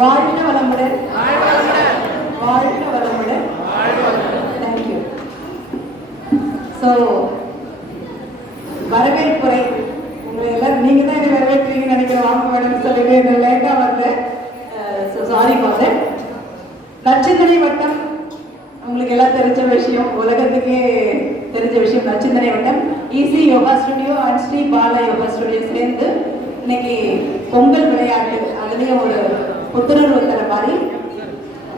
வாழ்க வளமுடன். வாழ்க வளமுடன். தேங்க்யூ. ஸோ வரவேற்புரை உங்களை எல்லாரும் நீங்க தான் என்ன வரவேற்பீங்கன்னு நினைக்கிறேன். வாங்க மேடம் சொல்லிட்டு லேட்டா வந்து சாரி ஃபாதர். நச்சிந்தனை வட்டம் உங்களுக்கு எல்லாம் தெரிஞ்ச விஷயம், உலகத்துக்கே தெரிஞ்ச விஷயம். நச்சிந்தனை வட்டம் easy yoga studio and Sri Bala yoga studio சேர்ந்து இன்னைக்கு பொங்கல் விளையாட்டு அதுலேயும் ஒரு புத்துணர்வு தர மாதிரி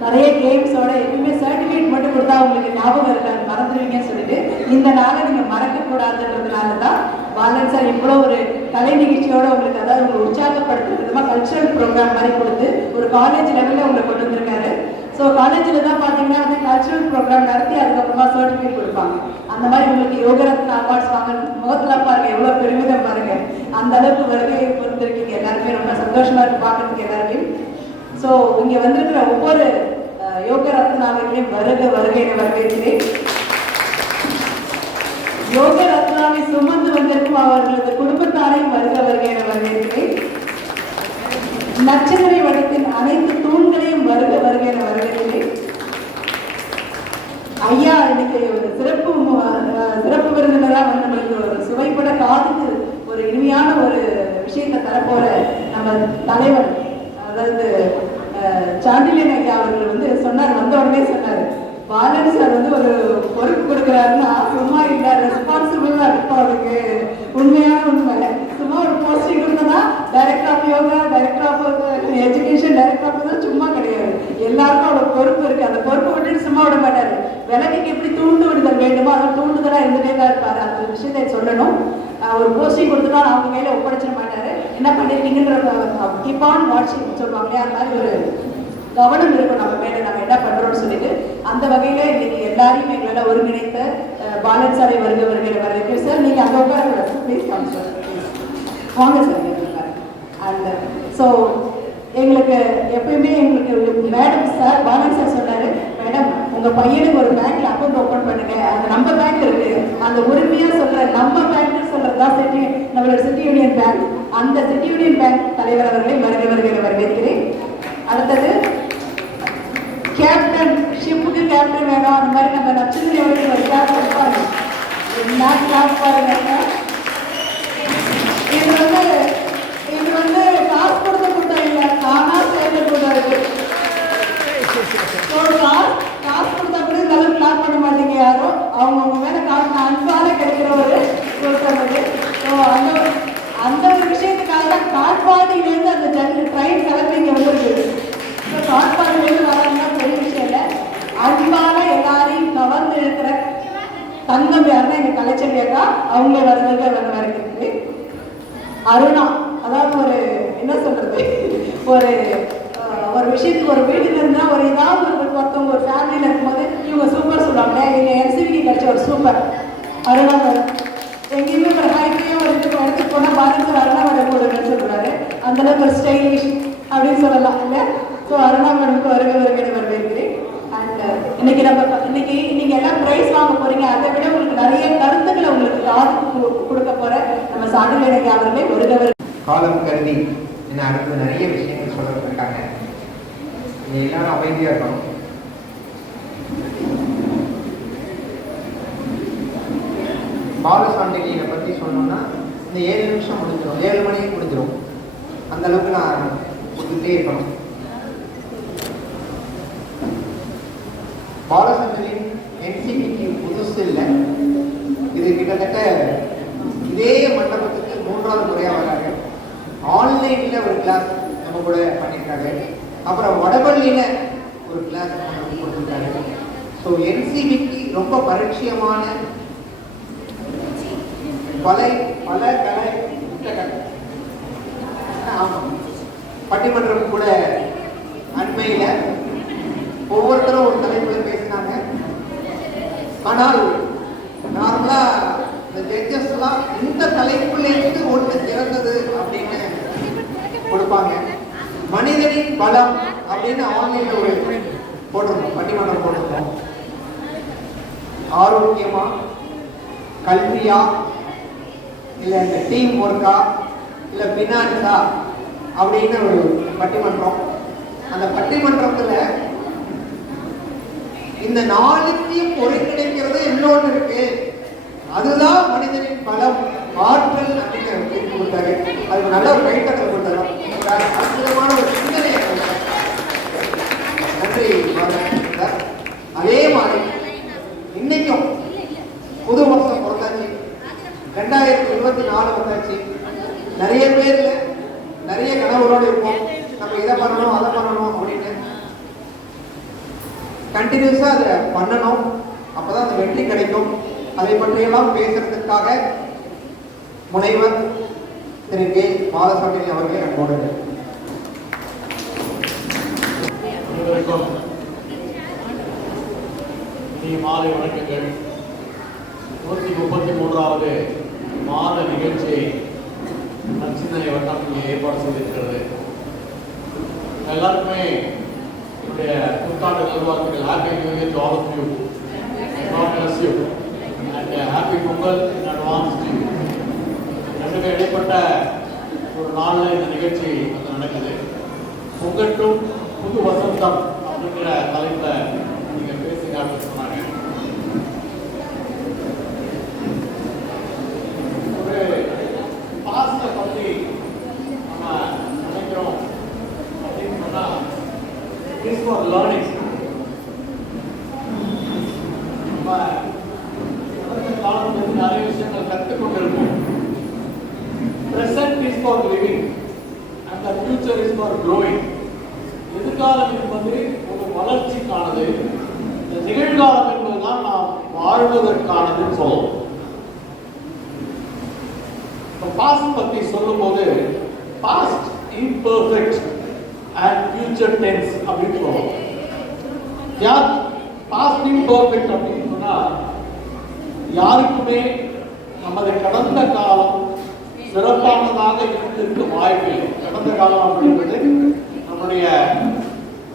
நிறைய கேம்ஸோட எப்பவுமே சர்டிஃபிகேட் மட்டும் கொடுத்தா உங்களுக்கு ஞாபகம் இருக்காது, மறந்துடுவீங்கன்னு சொல்லிட்டு இந்த நாளை நீங்கள் மறக்கக்கூடாதுன்றதுனால தான் பாலன் சார் இவ்வளோ ஒரு கலை நிகழ்ச்சியோட உங்களுக்கு அதாவது உங்களை உற்சாகப்படுத்துற விதமாக கல்ச்சுரல் ப்ரோக்ராம் மாதிரி கொடுத்து ஒரு காலேஜ் லெவலில் உங்களை கொண்டு வந்திருக்காரு. ஸோ காலேஜில் தான் பார்த்தீங்கன்னா வந்து கல்ச்சுரல் ப்ரோக்ராம் நடத்தி அதுக்கப்புறமா சர்டிஃபிகேட் கொடுப்பாங்க. அந்த மாதிரி உங்களுக்கு யோகரத்ன அவார்ட்ஸ் வாங்க முகத்தில் பாருங்க எவ்வளோ பெருமிதம் பாருங்க. அந்த அளவுக்கு வருகை பொறுத்திருக்கீங்க எல்லாருமே, ரொம்ப சந்தோஷமா இருக்கு பார்க்கறதுக்கு எல்லாருமே. ஸோ இங்கே வந்திருக்கிற ஒவ்வொரு யோக ரத்னாவையும் வருக வருகையை வரவேற்கிறேன். யோக ரத்னாவை சுமந்து வந்திருக்கும் அவர்களது குடும்பத்தாரையும் வருக வருகையை வரவேற்கிறேன். நச்சிந்தனை வட்டத்தின் அனைத்து தூண்களையும் வருக வருகையை வரவேற்கிறேன். ஐயா இன்னைக்கு ஒரு சிறப்பு விருந்தினராக வந்து நம்மளுக்கு ஒரு சுவைப்பட காதுக்கு ஒரு இனிமையான ஒரு விஷயத்தை தரப்போற நம்ம தலைவர் அதாவது சாண்டிலியன் ஐயா அவர்கள் வந்து சொன்னார், வந்த உடனே சொன்னார், பாலன் சார் வந்து ஒரு பொறுப்பு கொடுக்குறாருன்னா சும்மா இல்லை, ரெஸ்பான்சிபிளா இருக்கும் அவருக்கு. உண்மையான உண்மை, சும்மா ஒரு போஸ்டிங் கொடுத்தனா director of yoga, director of education, director of தான் சும்மா கிடையாது. எல்லாருக்கும் அவ்வளோ பொறுப்பு இருக்கு. அந்த பொறுப்பு விட்டுட்டு சும்மா விட மாட்டாரு. விலங்குக்கு எப்படி தூண்டு விடுதல் வேண்டுமோ அதை தூண்டுதலா இருந்துட்டே தான் இருப்பாரு. அந்த விஷயத்தை சொல்லணும். ஒரு போஸ்டிங் கொடுத்துட்டா அவங்க கையில ஒப்படைச்சிட மாட்டாரு. என்ன பண்ணிருக்கீங்கன்ற கீப் ஆன் வாட்சிங் சொல்லுவாங்க இல்லையா, அந்த மாதிரி ஒரு கவனம் இருக்கும் நம்ம மேல, நம்ம என்ன பண்றோம்னு சொல்லிட்டு. அந்த வகையில இன்னைக்கு எல்லாரையும் எங்களால ஒருங்கிணைத்த பாலன் சாரை வருக வருகிற வரவேற்கிறேன். சார் நீங்க அங்க உட்கார ப்ளீஸ் கம் சார், வாங்க சார். அண்ட் ஸோ எங்களுக்கு எப்பயுமே எங்களுக்கு மேடம் சார் பாலன் சார் சொன்னாரு, மேடம் உங்க பையனுக்கு ஒரு பேங்க்ல அக்கௌண்ட் ஓப்பன் பண்ணுங்க, அந்த நம்ம பேங்க் இருக்கு, அந்த உரிமையா சொல்ற நம்ம பேங்க் சொல்றதா சிட்டி நம்மளோட சிட்டி யூனியன் பேங்க், அந்த சிட்டி யூனியன் பேங்க் தலைவர் அவர்களை வருக வருகிற வரவேற்கிறேன். அடுத்தது கேப்டன், ஷிப்புக்கு கேப்டன் வேணும், அந்த மாதிரி நம்ம நச்சிந்தனை அவர்கள் ஒரு கேப்டன் பாருங்க, பாருங்க. இது வந்து காசு கொடுத்த கூட்டம் இல்லை, தானா சேர்ந்த கூட்டம் இருக்கு. காசு கொடுத்தா கூட இந்த அளவுக்கு கிளாப் பண்ண மாட்டீங்க யாரும். அவங்க மேல காட்டின அன்பால கிடைக்கிற ஒரு கூட்டம் அது. ஸோ அந்த ஒரு விஷயத்துக்காக தான் காட்பாடியிலேருந்து அந்த ட்ரெயின் கிளம்பி இங்கே வந்துருக்கு. ஸோ காட்பாடியிலேருந்து வராங்கன்னா பெரிய விஷயம் இல்லை. அன்பால எல்லாரையும் கவர்ந்து இருக்கிற தங்கம் யாருன்னா எங்க கலைச்சல் அக்கா, அவங்க வரவேற்கிறது. அருணா, அதாவது ஒரு என்ன சொல்றது, ஒரு விஷயத்துக்கு ஒரு வீட்டுல இருந்தா ஒரு ஏதாவது ஒருத்தவங்க ஒரு ஃபேமிலியில இருக்கும்போது இவங்க சூப்பர் சொல்லுவாங்க. எங்க என்சிவிக்கு கிடைச்ச ஒரு சூப்பர் அருணா. எங்கேயுமே ஒரு ஹைட்லயும் ஒரு இடத்துக்கு போனா பாரதி அருணா மேடம் போடுங்கன்னு சொல்றாரு. அந்த அளவுக்கு ஒரு ஸ்டைலிஷ் அப்படின்னு சொல்லலாம் இல்ல. ஸோ அருணா மேடம்க்கு வருகை வரவேற்கிறேன். அண்ட் இன்னைக்கு நீங்க எல்லாம் பிரைஸ் வாங்க போறீங்க. அதை விட உங்களுக்கு நிறைய கருத்துக்களை உங்களுக்கு காது கொடுக்க போற நம்ம சாண்டிலியன் அவர்களே வருகை. காலம் கருதி என்ன அடுத்து நிறைய விஷயங்கள் சொல்லிருக்காங்க. எல்லாரும் அமைதியா இருக்கணும். பாலசாண்டிலியனை பத்தி சொல்லணும்னா இந்த 7 நிமிஷம் முடிஞ்சிடும், 7 மணிக்கு முடிஞ்சிடும். அந்த அளவுக்கு நான் கொடுத்துட்டே இருக்கணும். பாலசாண்டிலியன் என்சிபிக்கு புதுசு இல்லை. இது கிட்டத்தட்ட இதே மண்டபத்துக்கு 3வது முறையா வராங்க. ஆன்லைன்ல ஒரு கிளாஸ் நம்ம கூட பண்ணியிருக்காங்க. அப்புறம் வடபள்ளியில ஒரு கிளாஸ் கொடுத்துருக்காரு. ஸோ என்சிபிக்கு ரொம்ப பரிச்சயமான பல கலை பட்டிமன்றம் கூட அண்மையில ஒவ்வொருத்தரும் ஒரு தலைப்புல பேசினாங்க. ஆனால் நார்மலா இந்த ஜட்ஜஸ் எல்லாம் இந்த தலைப்புலேருந்து ஒன்று சிறந்தது அப்படின்னு கொடுப்பாங்க. மனிதனின் பலம் அப்படின்னு ஆன்லைன்ல ஒரு போட்டிருந்தோம், பட்டிமன்றம் போட்டிருந்தோம். ஆரோக்கியமா, கல்வியா, இல்ல இந்த டீம் ஒர்க்கா, இல்ல பினான்ஸா அப்படின்னு ஒரு பட்டிமன்றம். பட்டிமன்றத்துல இந்த நாளுத்தையும் ஒருங்கிணைக்கிறது இன்னொன்று இருக்கு, அதுதான் மனிதனின் பலம் ஆற்றல் அப்படின்னு பேசி கொடுத்தாரு. அதுக்கு நல்ல ஒரு கைத்தட்டல் கொடுத்தாரு. அற்புதமான ஒரு சிந்தனையை கொடுத்தாரு. நன்றி. அதே மாதிரி இன்னைக்கும் புது வருஷம் பிறந்தாச்சு, 2024 வந்தாச்சு. நிறைய பேர்ல நிறைய கனவுகளோடு இருப்போம், நம்ம இதை பண்ணணும் அதை பண்ணணும் அப்படின்னு. கண்டினியூஸா அதை பண்ணணும், அப்பதான் அந்த வெற்றி கிடைக்கும். அதை பற்றியெல்லாம் பேசுறதுக்காக முனைவர் திரு கே பாலசாமி அவர்களை அன்போடு மாலை வணக்கங்கள். 133வது மாத நிகழ்ச்சியை நற்சிந்தனை வட்டம் ஏற்பாடு செய்திருக்கிறது. எல்லாருக்குமே என்னுடைய புத்தாண்டு நல்வாழ்த்துக்கள். Happy new year to all of you. God bless you and happy Pongal in advance to you. ரெண்டுக்கு இடைப்பட்ட ஒரு நாளில் இந்த நிகழ்ச்சி நடக்குது. பொங்கட்டும் புது வசந்தம் அப்படிங்கிற தலைப்பில் நீங்கள் பேசினாங்க சொன்னாங்க. ஒரு பாஸ்டை பற்றி நம்ம நினைக்கிறோம் அப்படின்னு சொன்னால் இட்ஸ் ஃபார் லேர்னிங். நம்ம காலத்தில் நிறைய விஷயங்கள் கற்றுக்கொண்டு இருக்கோம். Present is for living and the future is for growing. எதிர்காலம் என்பது ஒரு வளர்ச்சிக்கானது, இந்த நிகழ்காலம் என்பதுதான் நாம் வாழ்வதற்கானதுன்னு சொல்லுவோம். பாஸ்ட் பற்றி சொல்லும் போது past imperfect and future tense அப்படின்னு சொல்லுவோம். யார் பாஸ்ட் இம்பர்ஃபெக்ட் அப்படின்னு சொன்னா யாருக்குமே நமது கடந்த காலம் சிறப்பானதாக இருந்திருக்க வாய்ப்பில்லை. கடந்த காலம் அப்படின்றது நம்முடைய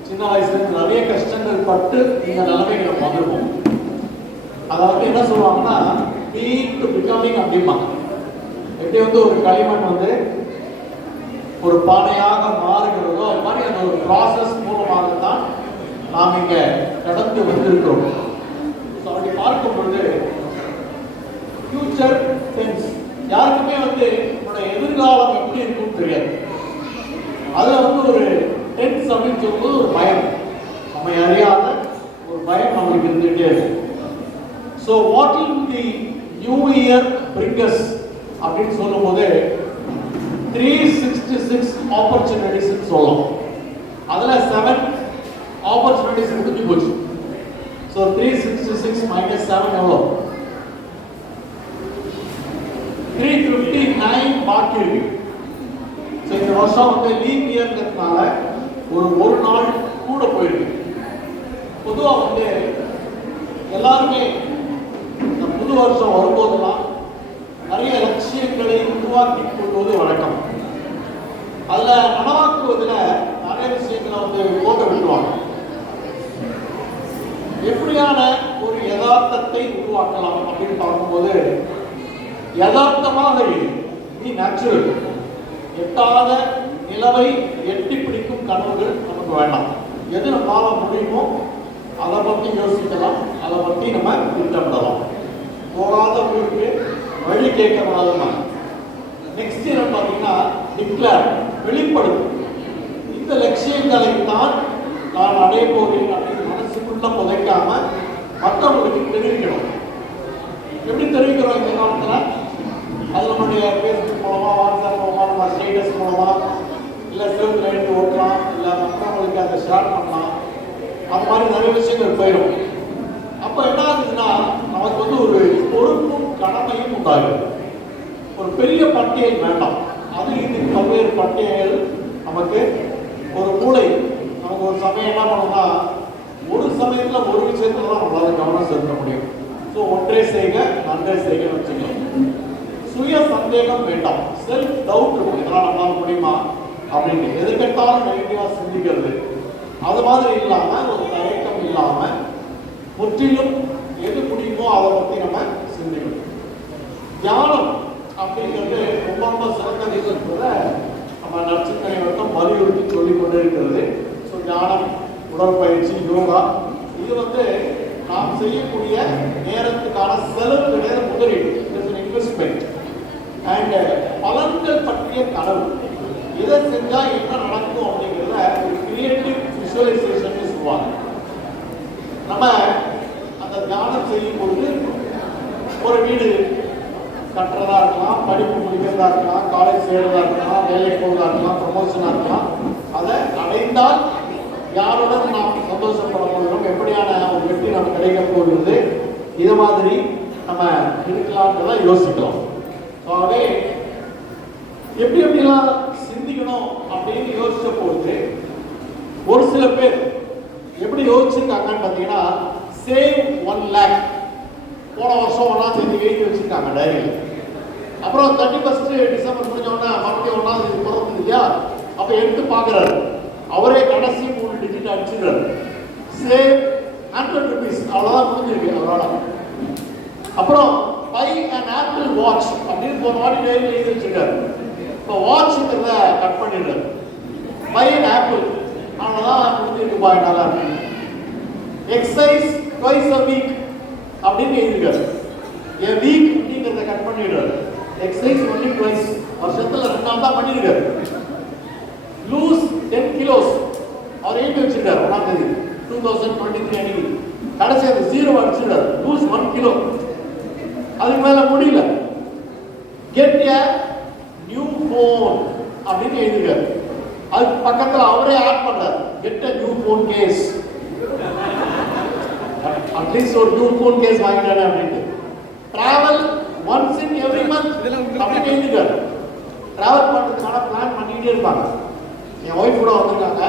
சின்ன வயசுல நிறைய கஷ்டங்கள் பட்டு இந்த நிலைமைக்கு நம்ம வந்துருவோம். அதாவது என்ன சொல்லுவாங்கன்னா பீயிங் டு பிகமிங் அப்படிம்பாங்க. எப்படி ஒரு களிமண் ஒரு பானையாக மாறுகிறதோ அது மாதிரி அந்த ஒரு ப்ராசஸ் மூலமாகத்தான் நாம் இங்க கடந்து வந்திருக்கிறோம். அப்படி பார்க்கும் பொழுது ஃபியூச்சர் டென்ஸ் யாருக்குமே நம்மளுடைய எதிர்காலம் எப்படி இருக்கும்னு தெரியாது. அதுல ஒரு டென்ஸ் அப்படின்னு சொல்லும்போது ஒரு பயம், நம்ம அறியாத ஒரு பயம் நம்மளுக்கு இருந்துகிட்டே இருக்கும். So what will the new year brings அப்படின்னு சொல்லும் போது 366 ஆப்பர்ச்சுனிட்டிஸ் சொல்லலாம். அதுல 7 ஆப்பர்ச்சுனிட்டிஸ் முடிஞ்சு போச்சு. ஸோ 366 மைனஸ் 7 எவ்வளோ? 359 பாக்கி இருக்கு. ஸோ இந்த வருஷம் லீப் இயர்ங்கிறதுனால ஒரு நாள் கூட போயிருக்கு. பொதுவாக எல்லாருமே இந்த புது வருஷம் வரும்போதெல்லாம் நிறைய லட்சியங்களை உருவாக்கி கொள்வது வழக்கம். அதுல நனவாக்குவதில் நிறைய விஷயங்களை போட்டு விட்டுருவாங்க. எப்படியான ஒரு யதார்த்தத்தை உருவாக்கலாம் அப்படின்னு பார்க்கும்போது யதார்த்தமாக நீ நேச்சுரல், எட்டாத நிலவை எட்டி பிடிக்கும் கனவுகள் நமக்கு வேண்டாம். எது நம்மளால முடியுமோ அதை பற்றி யோசிக்கலாம், அதை பற்றி நம்ம திட்டமிடலாம். போகாத ஊருக்கு வழி கேட்கக்கூடாதுன்னா நெக்ஸ்ட் இயர் பார்த்தீங்கன்னா டிக்ளேர், வெளிப்படுத்தும். இந்த லட்சியங்களை தான் நான் அடைய போகிறேன் அப்படின்னு மனசுக்குள்ள புதைக்காம மற்றவங்களுக்கு தெரிவிக்கணும். எப்படி தெரிவிக்கிறோம் இந்த காலத்தில்? அது நம்மளுடைய ஃபேஸ்புக் மூலமா, வாட்ஸ்அப் மூலமா, நம்ம ஸ்டேட்டஸ் மூலமா, இல்லை செல்ஃபில் எடுத்து ஓட்டலாம், இல்லை மற்றவங்களுக்கு அதை ஷேர் பண்ணலாம். அது மாதிரி நிறைய விஷயங்கள் போயிடும். அப்போ என்ன ஆகுதுன்னா நமக்கு ஒரு பொறுப்பும் கடமையும் உண்டாகுது. ஒரு பெரிய பட்டியல் வேண்டாம், அது இதுக்கு பல்வேறு பட்டியல் நமக்கு ஒரு மூளை. நமக்கு ஒரு சமயம் என்ன பண்ணணும்னா ஒரு சமயத்தில் ஒரு விஷயத்துல தான் நம்மளால கவனம் செலுத்த முடியும். ஸோ ஒன்றே செய்க நன்றே செய்கன்னு வச்சுக்கலாம். சுய சந்தேகம் வேண்டாம், செல்ஃப் டவுட் இருக்கும். இதெல்லாம் நம்மளால முடியுமா அப்படின்னு எதுக்கெட்டாலும் நெகட்டிவா சிந்திக்கிறது அது மாதிரி இல்லாம ஒரு தயக்கம் இல்லாம முற்றிலும் எது முடியுமோ அதை பத்தி நம்ம சிந்திக்கணும். தியானம் அப்படிங்கிறது ரொம்ப சிறந்த விஷயத்துல நம்ம நற்சிந்தனை வட்டம் வலியுறுத்தி சொல்லிக் கொண்டே இருக்கிறது. ஸோ தியானம், உடற்பயிற்சி, யோகா, இது வந்து நாம் செய்யக்கூடிய நேரத்துக்கான செலவு கிடையாது, முதலீடு, இன்வெஸ்ட்மெண்ட். அண்ட் பலன்கள் பற்றிய கனவு, இதை செஞ்சா என்ன நடக்கும் அப்படிங்கிறத ஒரு கிரியேட்டிவ் விசுவலைசேஷன் சொல்லுவாங்க. நம்ம அந்த தியானம் செய்யும் பொழுது ஒரு வீடு கட்டுறதா இருக்கலாம், படிப்பு முடிக்கிறதா இருக்கலாம், காலேஜ் சேர்றதா இருக்கலாம், வேலைக்கு போகிறதா இருக்கலாம், ப்ரமோஷனாக இருக்கலாம், அதை அடைந்தால் யாருடன் நாம் சந்தோஷப்பட போகிறோம், எப்படியான ஒரு வெற்றி நமக்கு கிடைக்க போகிறது, இது மாதிரி நம்ம இருக்கலாம்ன்றதை யோசிக்கலாம். ஆகவே எப்படி எப்படிலாம் சிந்திக்கணும் அப்படின்னு யோசிச்ச போது ஒரு சில பேர் எப்படி யோசிச்சிருக்காங்கன்னு பார்த்தீங்கன்னா, சேவ் 1 lakh போன வருஷம் 1ஆம் தேதி எழுதி வச்சிருக்காங்க டைரியில். அப்புறம் 31 டிசம்பர் முடிஞ்சோடனே மறுபடியும் 1ஆம் தேதி பிறந்தது இல்லையா, அப்போ எடுத்து பார்க்குறாரு, அவரே கடைசி 3 டிஜிட் அடிச்சுக்கிறாரு, சேவ் 100 rupees, அவ்வளோதான் முடிஞ்சிருக்கு அவரால். அப்புறம் பை அண்ட் ஆப்பிள் வாட்ச் அப்படின்னு போன வாட்டி டைரியில் எழுதி வச்சிருக்காரு. இப்போ வாட்ச்ங்கிறத கட் பண்ணிடுறாரு, பை அண்ட் ஆப்பிள் அவ்வளோதான் முடிஞ்சிருக்கு பாயினால. எக்ஸசைஸ் ட்வைஸ் அ வீக் அப்படின்னு எழுதிருக்காரு, எ வீக் அப்படிங்கிறத கட் பண்ணிடுறாரு, எக்ஸசைஸ் ஒன்லி ட்வைஸ், வருஷத்துல 2 நாள் தான் பண்ணிருக்காரு. லூஸ் 10 kilos அவர் எழுதி வச்சிருக்காரு 1ஆம் தேதி 2023 அன்னைக்கு, கடைசி அந்த 0 அடிச்சிருக்காரு, லூஸ் 1 kilo. அதுக்கு மேல முடியல, கெட் எ நியூ போன் அப்படின்னு எழுதிருக்காரு. அதுக்கு பக்கத்துல அவரே ஆட் பண்றாரு, get a new phone case, at least ஒரு நியூ போன் கேஸ் வாங்கிட்டானே அப்படின்ட்டு. Travel once in every month அப்படின்னு எழுதிருக்காரு. டிராவல் பண்றதுக்கான பிளான் பண்ணிட்டே இருப்பாங்க. என் ஒய்ஃப் கூட வந்திருக்காங்க,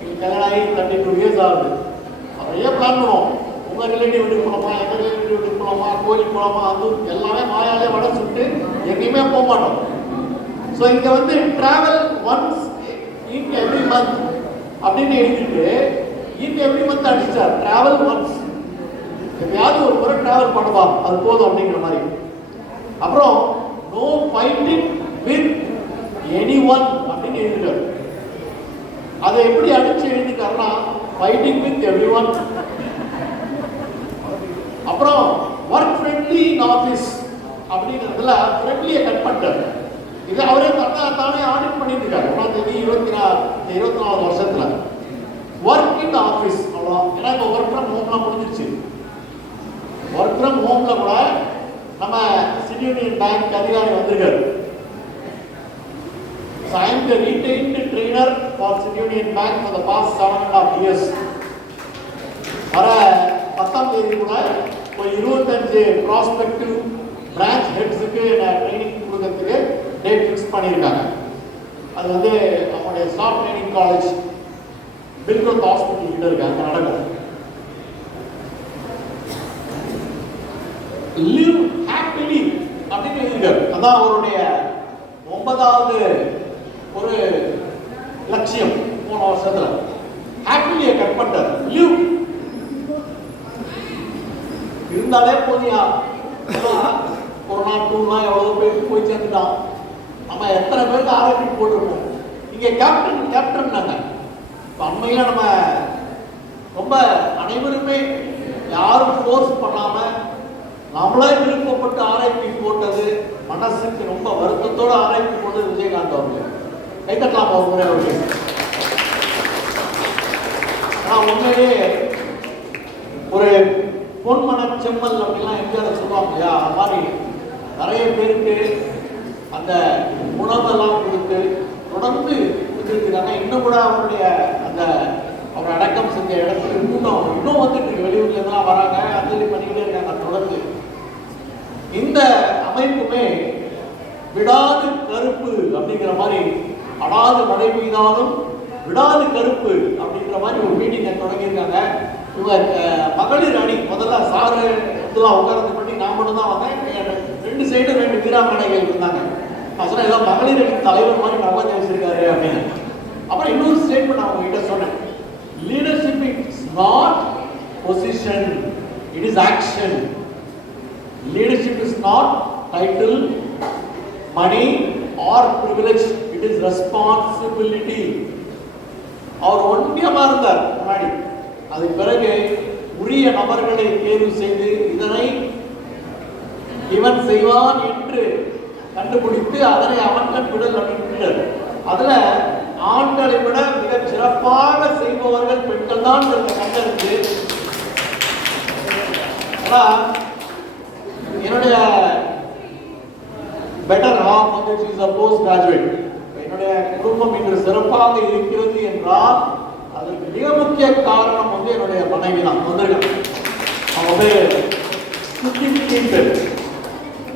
எங்களுக்கு கல்யாணம் ஆகி 32 years ஆகுது. நிறைய பிளான் பண்ணுவோம், உங்க ரிலேட்டிவ் வீட்டுக்கு போகலாமா, எங்க ரிலேட்டிவ் வீட்டுக்கு போகலாமா, கோயிலுக்கு போகலாமா, அது எல்லாமே மாயாலே வட சுட்டு எங்கேயுமே போக மாட்டோம். ஸோ இங்க வந்து travel once in every month அப்படின்னு எழுதிட்டு இன் எவ்ரி மந்த் அடிச்சிட்டார், டிராவல் ஒன்ஸ், எப்பயாவது ஒரு முறை டிராவல் பண்ணுவா, அது போதும் அப்படிங்கிற மாதிரி. அப்புறம் நோ ஃபைட்டிங் வித் எனி ஒன் அப்படின்னு எழுதிட்டார். அதை எப்படி அடிச்சு எழுதிட்டாருன்னா, ஃபைட்டிங் வித் எவ்ரி ஒன். அப்புறம் ஒர்க் ஃப்ரெண்ட்லி இன் ஆஃபீஸ் அப்படிங்கிறதுல ஃப்ரெண்ட்லியை கட் பண்ணிட்டார். இது அவரே தானே ஆடிட் பண்ணிட்டு இருக்காரு 1ஆம் தேதி 24 வருஷத்துல. ஒர்க் இன் ஆஃபீஸ் அவ்வளோ, ஏன்னா இப்போ ஒர்க் ஃப்ரம் ஹோம்லாம் முடிஞ்சிருச்சு. ஒர்க் ஃப்ரம் ஹோம்ல கூட நம்ம சிட்டி யூனியன் பேங்க் அதிகாரி வந்திருக்காரு. I am the retained trainer for City Union Bank for the past 7.5 years. வர 10ஆம் தேதி கூட ஒரு 25 ப்ராஸ்பெக்டிவ் பிரான்ச் ஹெட்ஸுக்கு ட்ரைனிங் கொடுக்கறதுக்கு டேட் ஃபிக்ஸ் பண்ணியிருக்காங்க. அது வந்து அவங்களுடைய ஸ்டாஃப் ட்ரைனிங் காலேஜ் பில்க்ரோத் ஹாஸ்பிட்டல் கிட்ட இருக்கு, அங்கே நடக்கும். லிவ் ஹாப்பிலி அப்படின்னு எழுதியிருக்காரு. அதான் அவருடைய 9வது ஒரு லட்சியம் போன வருஷத்துல. ஹாப்பிலியை கட் பண்ணிட்டார், லிவ் இருந்தாலே போதியா. கொரோனா டூலாம் எவ்வளவு பேருக்கு போய் சேர்ந்துட்டான், நம்ம எத்தனை பேருக்கு ஆரோக்கிய போட்டிருப்போம். இங்க கேப்டன் நாங்க அண்மையில நம்ம ரொம்ப அனைவருமே யாரும் ஃபோர்ஸ் பண்ணாம நம்மளே விருப்பப்பட்டு ஆராய்ச்சி போட்டது, மனசுக்கு ரொம்ப வருத்தத்தோட ஆராய்ச்சி போட்டது விஜயகாந்த் அவர்கள். கைத்தட்டலாம் ஒரு முறை அவர்கள். ஆனால் உண்மையிலே ஒரு பொன்மனம் செம்மல் அப்படின்லாம் எம்ஜிஆர் சொல்லுவாங்க இல்லையா, அது மாதிரி நிறைய பேருக்கு அந்த உணவெல்லாம் கொடுத்து தொடர்ந்து கொடுத்துருக்காங்க. இன்னும் கூட அவருடைய அந்த அவர் அடக்கம் செஞ்ச இடத்துக்கு இன்னும் வந்துட்டு இருக்கு, வெளியூர்ல இருந்தெல்லாம் வராங்க, அஞ்சலி பண்ணிக்கிட்டே இருக்காங்க தொடர்ந்து. இந்த அமைப்புமே விடாது கருப்பு அப்படிங்கிற மாதிரி, அடாது மழை பெய்தாலும் விடாது கருப்பு அப்படிங்கிற மாதிரி ஒரு மீட்டிங் தொடங்கியிருக்காங்க. இவங்க மகளிர் அணி முதல்ல சாரு இதெல்லாம் உட்கார்ந்து பண்ணி நான் மட்டும் தான் வந்தேன். 2 சைடு 2 வீராங்கனைகள் இருந்தாங்க. நான் சொன்னேன், எல்லாம் மகளிர் அணி தலைவர் மாதிரி நவஞ்சு வச்சிருக்காரு அப்படின்னு. அப்புறம் இன்னொரு ஸ்டேட்மெண்ட் அவங்க கிட்ட சொன்னேன், leadership is not position, it is action. Leadership is not title, money or privilege, it is responsibility. அவர் ஒன்றியமா இருந்தார் முன்னாடி. அதுக்கு பிறகு உரிய நபர்களை தேர்வு செய்து இதனை இவன் செய்வான் என்று கண்டுபிடித்து அதனை அவன் கண்டுவிடல் அப்படின்னு. அதுல ஆண்களை விட மிக சிறப்பாக செய்பவர்கள் பெண்கள் தான் கண்டறிந்து என்னுடைய பெட்டர் ஹாஃப் வந்து she is a post graduate. என்னுடைய குடும்பம் இன்று சிறப்பாக இருக்கிறது என்றால் அதற்கு மிக முக்கிய காரணம் வந்து என்னுடைய மனைவி தான். வந்திருக்கேன் அவங்க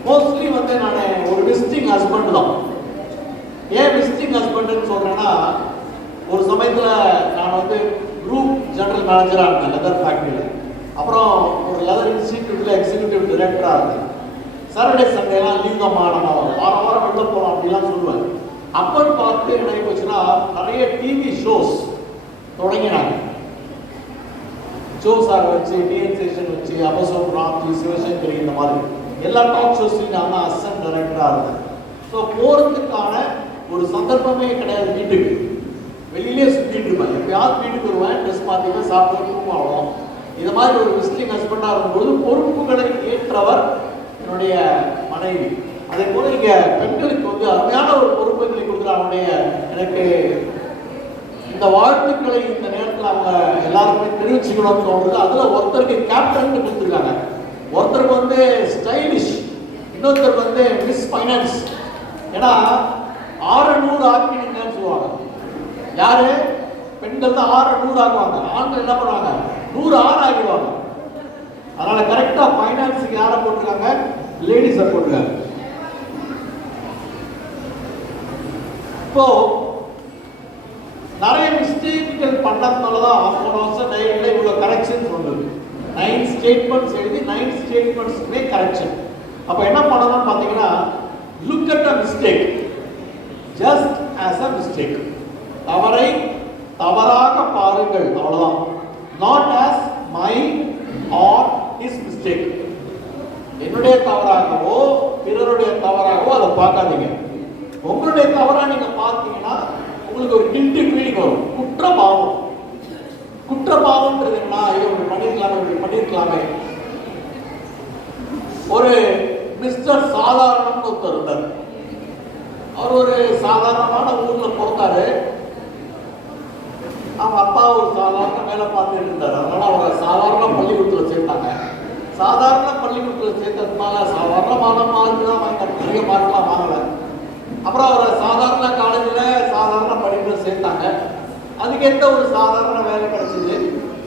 மோஸ்ட்லி வந்து நான் ஒரு விசிட்டிங் ஹஸ்பண்ட் தான். ஏன் விசிட்டிங் ஹஸ்பண்ட்னு சொல்றேன்னா, ஒரு சமயத்துல நான் வந்து குரூப் ஜெனரல் மேனேஜரா இருந்தேன் லெதர் ஃபேக்டரியில. அப்புறம் ஒரு லெதர் இன்ஸ்டிடியூட்ல எக்ஸிக்யூட்டிவ் டைரக்டரா இருந்தேன். சாட்டர்டே சண்டேலாம் லீவ் தான், நம்ம வாரம் வாரம் வெளில போறோம் அப்படிலாம் சொல்லுவேன். அப்பன்னு பார்த்து என்ன போச்சுன்னா, நிறைய டிவி ஷோஸ் தொடங்கினாங்க. ஜோசார் வச்சு, டிஎன் சேஷன் வச்சு, அபசோம் ராம்ஜி, சிவசங்கரி, இந்த மாதிரி எல்லா டாக் ஷோஸ்லையும் நான் தான் அசிஸ்டன்ட் டைரக்டரா இருந்தேன். ஸோ போறதுக்கான ஒரு சந்தர்ப்பமே கிடையாது. வீட்டுக்கு வெளியிலே சுத்திட்டு இருப்பேன். எப்பயாவது வீட்டுக்கு வருவேன், ட்ரெஸ் மாற்றிப்பேன், சாப்பிட்டு தூங்குவோம். இது மாதிரி ஒரு விசிட்டிங் ஹஸ்பண்டா இருக்கும்போது பொறுப்புகளை ஏற்றவர் என்னுடைய மனைவி. அதே போல இங்க பெண்களுக்கு வந்து அருமையான ஒரு பொறுப்புகளை கொடுக்குற அவனுடைய எனக்கு இந்த வாழ்த்துக்களை இந்த நேரத்தில் அவங்க எல்லாருக்குமே தெரிவிச்சுக்கணும்னு தோணுது. அதுல ஒருத்தருக்கு கேப்டன் கொடுத்துருக்காங்க, ஒருத்தருக்கு வந்து ஸ்டைலிஷ், இன்னொருத்தருக்கு வந்து மிஸ் ஃபைனான்ஸ். ஏன்னா 600 ஆக்கினீங்கன்னு சொல்லுவாங்க. யாரு? பெண்கள் தான் 600 ஆக்குவாங்க, ஆண்கள் என்ன பண்ணுவாங்க 106 ஆகிடுவாங்க. அதனால கரெக்டா ஃபைனான்ஸுக்கு யாரை போட்டுருக்காங்க? லேடிஸை போட்டுருக்காங்க. இப்போ நிறைய மிஸ்டேக்குகள் பண்ணதுனாலதான் போன வருஷம் டைரியில இவ்வளவு கரெக்ஷன் வந்தது. 9 ஸ்டேட்மெண்ட்ஸ் எழுதி 9 ஸ்டேட்மெண்ட்ஸ்க்குமே கரெக்ஷன். அப்ப என்ன பண்ணணும்னு பாத்தீங்கன்னா, look at a mistake just as a mistake. தவறை தவறாக பாருங்கள், அவ்வளவுதான். Not as my or his mistake. என்னுடைய தவறாகவோ பிறருடைய தவறாகவோ அதை பார்க்காதீங்க. உங்களுடைய தவறா நீங்க பார்த்தீங்கன்னா உங்களுக்கு ஒரு கில்ட்டி ஃபீலிங் வரும், குற்றபாவம். குற்றபாவம்ன்றது என்ன? இப்படி பண்ணிருக்கலாமே. ஒரு மிஸ்டர் சாதாரணம் ஒருத்தர் இருந்தார். அவர் ஒரு சாதாரணமான ஊர்ல பிறந்தாரு. அவங்க அப்பா ஒரு சாதாரண வேலை பார்த்துட்டு இருந்தார். அதனால அவங்க சாதாரண பள்ளிக்கூடத்துல சேர்த்தாங்க. சாதாரண பள்ளிக்கூடத்துல சேர்த்ததுனால சாதாரணமான மார்க் தான் வாங்க, நிறைய மார்க்லாம் வாங்கல. அப்புறம் அவரை சாதாரண காலேஜில் சாதாரண படிப்பில் சேர்த்தாங்க. அதுக்கேற்ற ஒரு சாதாரண வேலை கிடைச்சிது.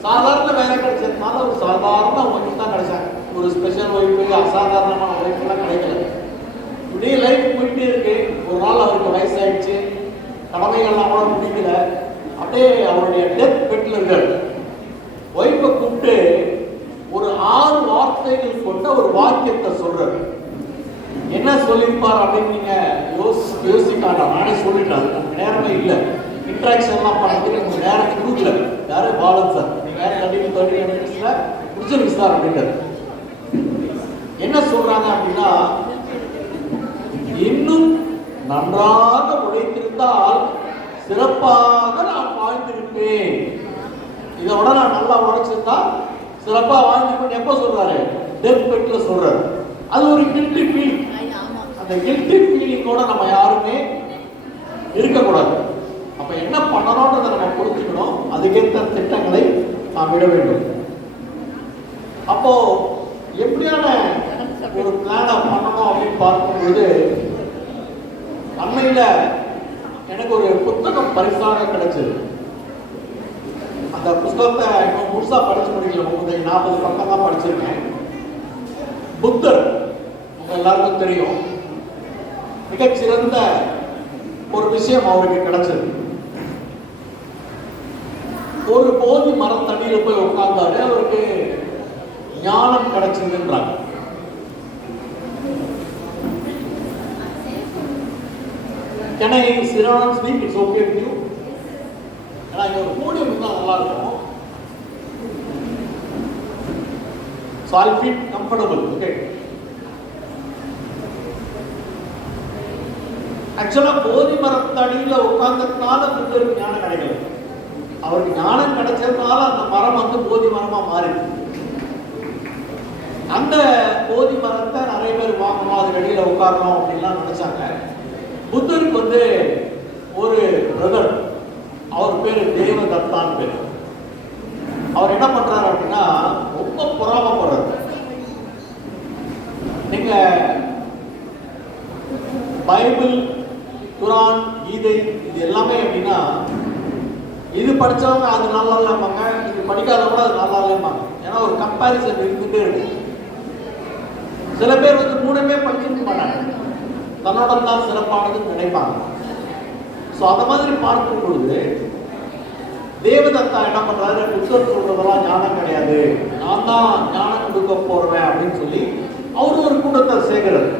சாதாரண வேலை கிடைச்சதுனால ஒரு சாதாரண ஒய்ஃப் தான் கிடைச்சாங்க. ஒரு ஸ்பெஷல் ஒய்ஃபு, அசாதாரணமான ஒய்ஃப்லாம் கிடைக்கல. இப்படியே லைஃப் போயிட்டே இருக்கு. ஒரு நாள் அவருக்கு வயசாயிடுச்சு, கடமைகள்லாம் கூட முடிக்கல. அப்படியே அவருடைய டெத் பெட்ல இருக்காரு. ஒய்ஃபை கூப்பிட்டு ஒரு 6 வார்த்தைகள் கொண்ட ஒரு வாக்கியத்தை சொல்றாரு. என்ன சொல்லியிருப்பார் அப்படின்னு நீங்க யோசிக்காண்டா. நானே சொல்லிட்டேன், நமக்கு நேரமே இல்லை, இன்ட்ராக்ஷன்லாம் பண்ணுறதுக்கு நமக்கு நேரம் கொடுக்கல. யாரு? பாலன் சார். நீங்க வேற 30 மினிட்ஸ்ல முடிச்சிருக்கு சார் அப்படின்றது. என்ன சொல்றாங்க அப்படின்னா, இன்னும் நன்றாக உழைத்திருந்தால் சிறப்பாக நான் வாழ்ந்திருப்பேன். இதை விட நான் நல்லா உழைச்சிருந்தா சிறப்பா வாழ்ந்திருப்பேன். எப்ப சொல்றாரு? டெத் பெட்ல சொல்றாரு. அது ஒரு கில்ட்டி ஃபீலிங். அந்த கில்ட்டி ஃபீலிங்கோட நம்ம யாருமே இருக்கக்கூடாது. அப்ப என்ன பண்ணணும்ன்றதை நம்ம புரிஞ்சுக்கணும். அதுக்கேற்ற திட்டங்களை நாம் விட வேண்டும். அப்போ எப்படியான ஒரு பிளானை பண்ணணும் அப்படின்னு பார்க்கும்போது, அண்மையில எனக்கு ஒரு புத்தகம் பரிசாக கிடைச்சது. அந்த புத்தகத்தை இன்னும் முழுசா படிச்சு முடிக்கல. 40 பக்கம் தான் படிச்சிருக்கேன். புத்தர் உங்க எல்லாருக்கும் தெரியும். மிகச்சிறந்த ஒரு விஷயம் அவருக்கு கிடைச்சது. ஒரு போதி மரத்தடியில போய் உட்கார்ந்தாரு. அவருக்கு ஞானம் கிடைச்சதுன்றாங்க. Can I sit down and speak? It's okay with you? ஏன்னா இங்க ஒரு போடியம் இருந்தா நல்லா இருக்கும். So I'll feel comfortable. Okay. ஆக்சுவலா போதி மரத்தடியில உட்கார்ந்ததுனால புத்தருக்கு ஞானம் கிடைக்கல. அவருக்கு ஞானம் கிடைச்சதுனால அந்த மரம் வந்து போதி மரமா மாறிடுச்சு. அந்த போதி மரத்தை நிறைய பேர் வாங்கணும், அது வெளியில உட்காரணும் அப்படின்லாம் நினைச்சாங்க. புத்தருக்கு வந்து ஒரு பிரதர், அவர் பேரு தேவதத்தான் பேர். அவர் என்ன பண்றாரு அப்படின்னா ரொம்ப பொறாமப்படுறாரு. நீங்க பைபிள், குரான், கீதை இது எல்லாமே அப்படின்னா இது படிச்சவங்க அது நல்லா இல்லைம்பாங்க, இது படிக்காதவங்க அது நல்லா இல்லைம்பாங்க. ஏன்னா ஒரு கம்பேரிசன் இருந்துட்டே இருக்கு. சில பேர் வந்து மூணுமே படிச்சிருக்க மாட்டாங்க, தன்னோட தான் சிறப்பானதுன்னு நினைப்பாங்க. ஸோ அந்த மாதிரி பார்க்கும் பொழுது தேவதத்தா என்ன பண்றாரு, புத்தர் சொல்றதெல்லாம் ஞானம் கிடையாது, நான் தான் ஞானம் கொடுக்க போறேன் அப்படின்னு சொல்லி அவரு ஒரு கூட்டத்தை சேர்க்கிறார்.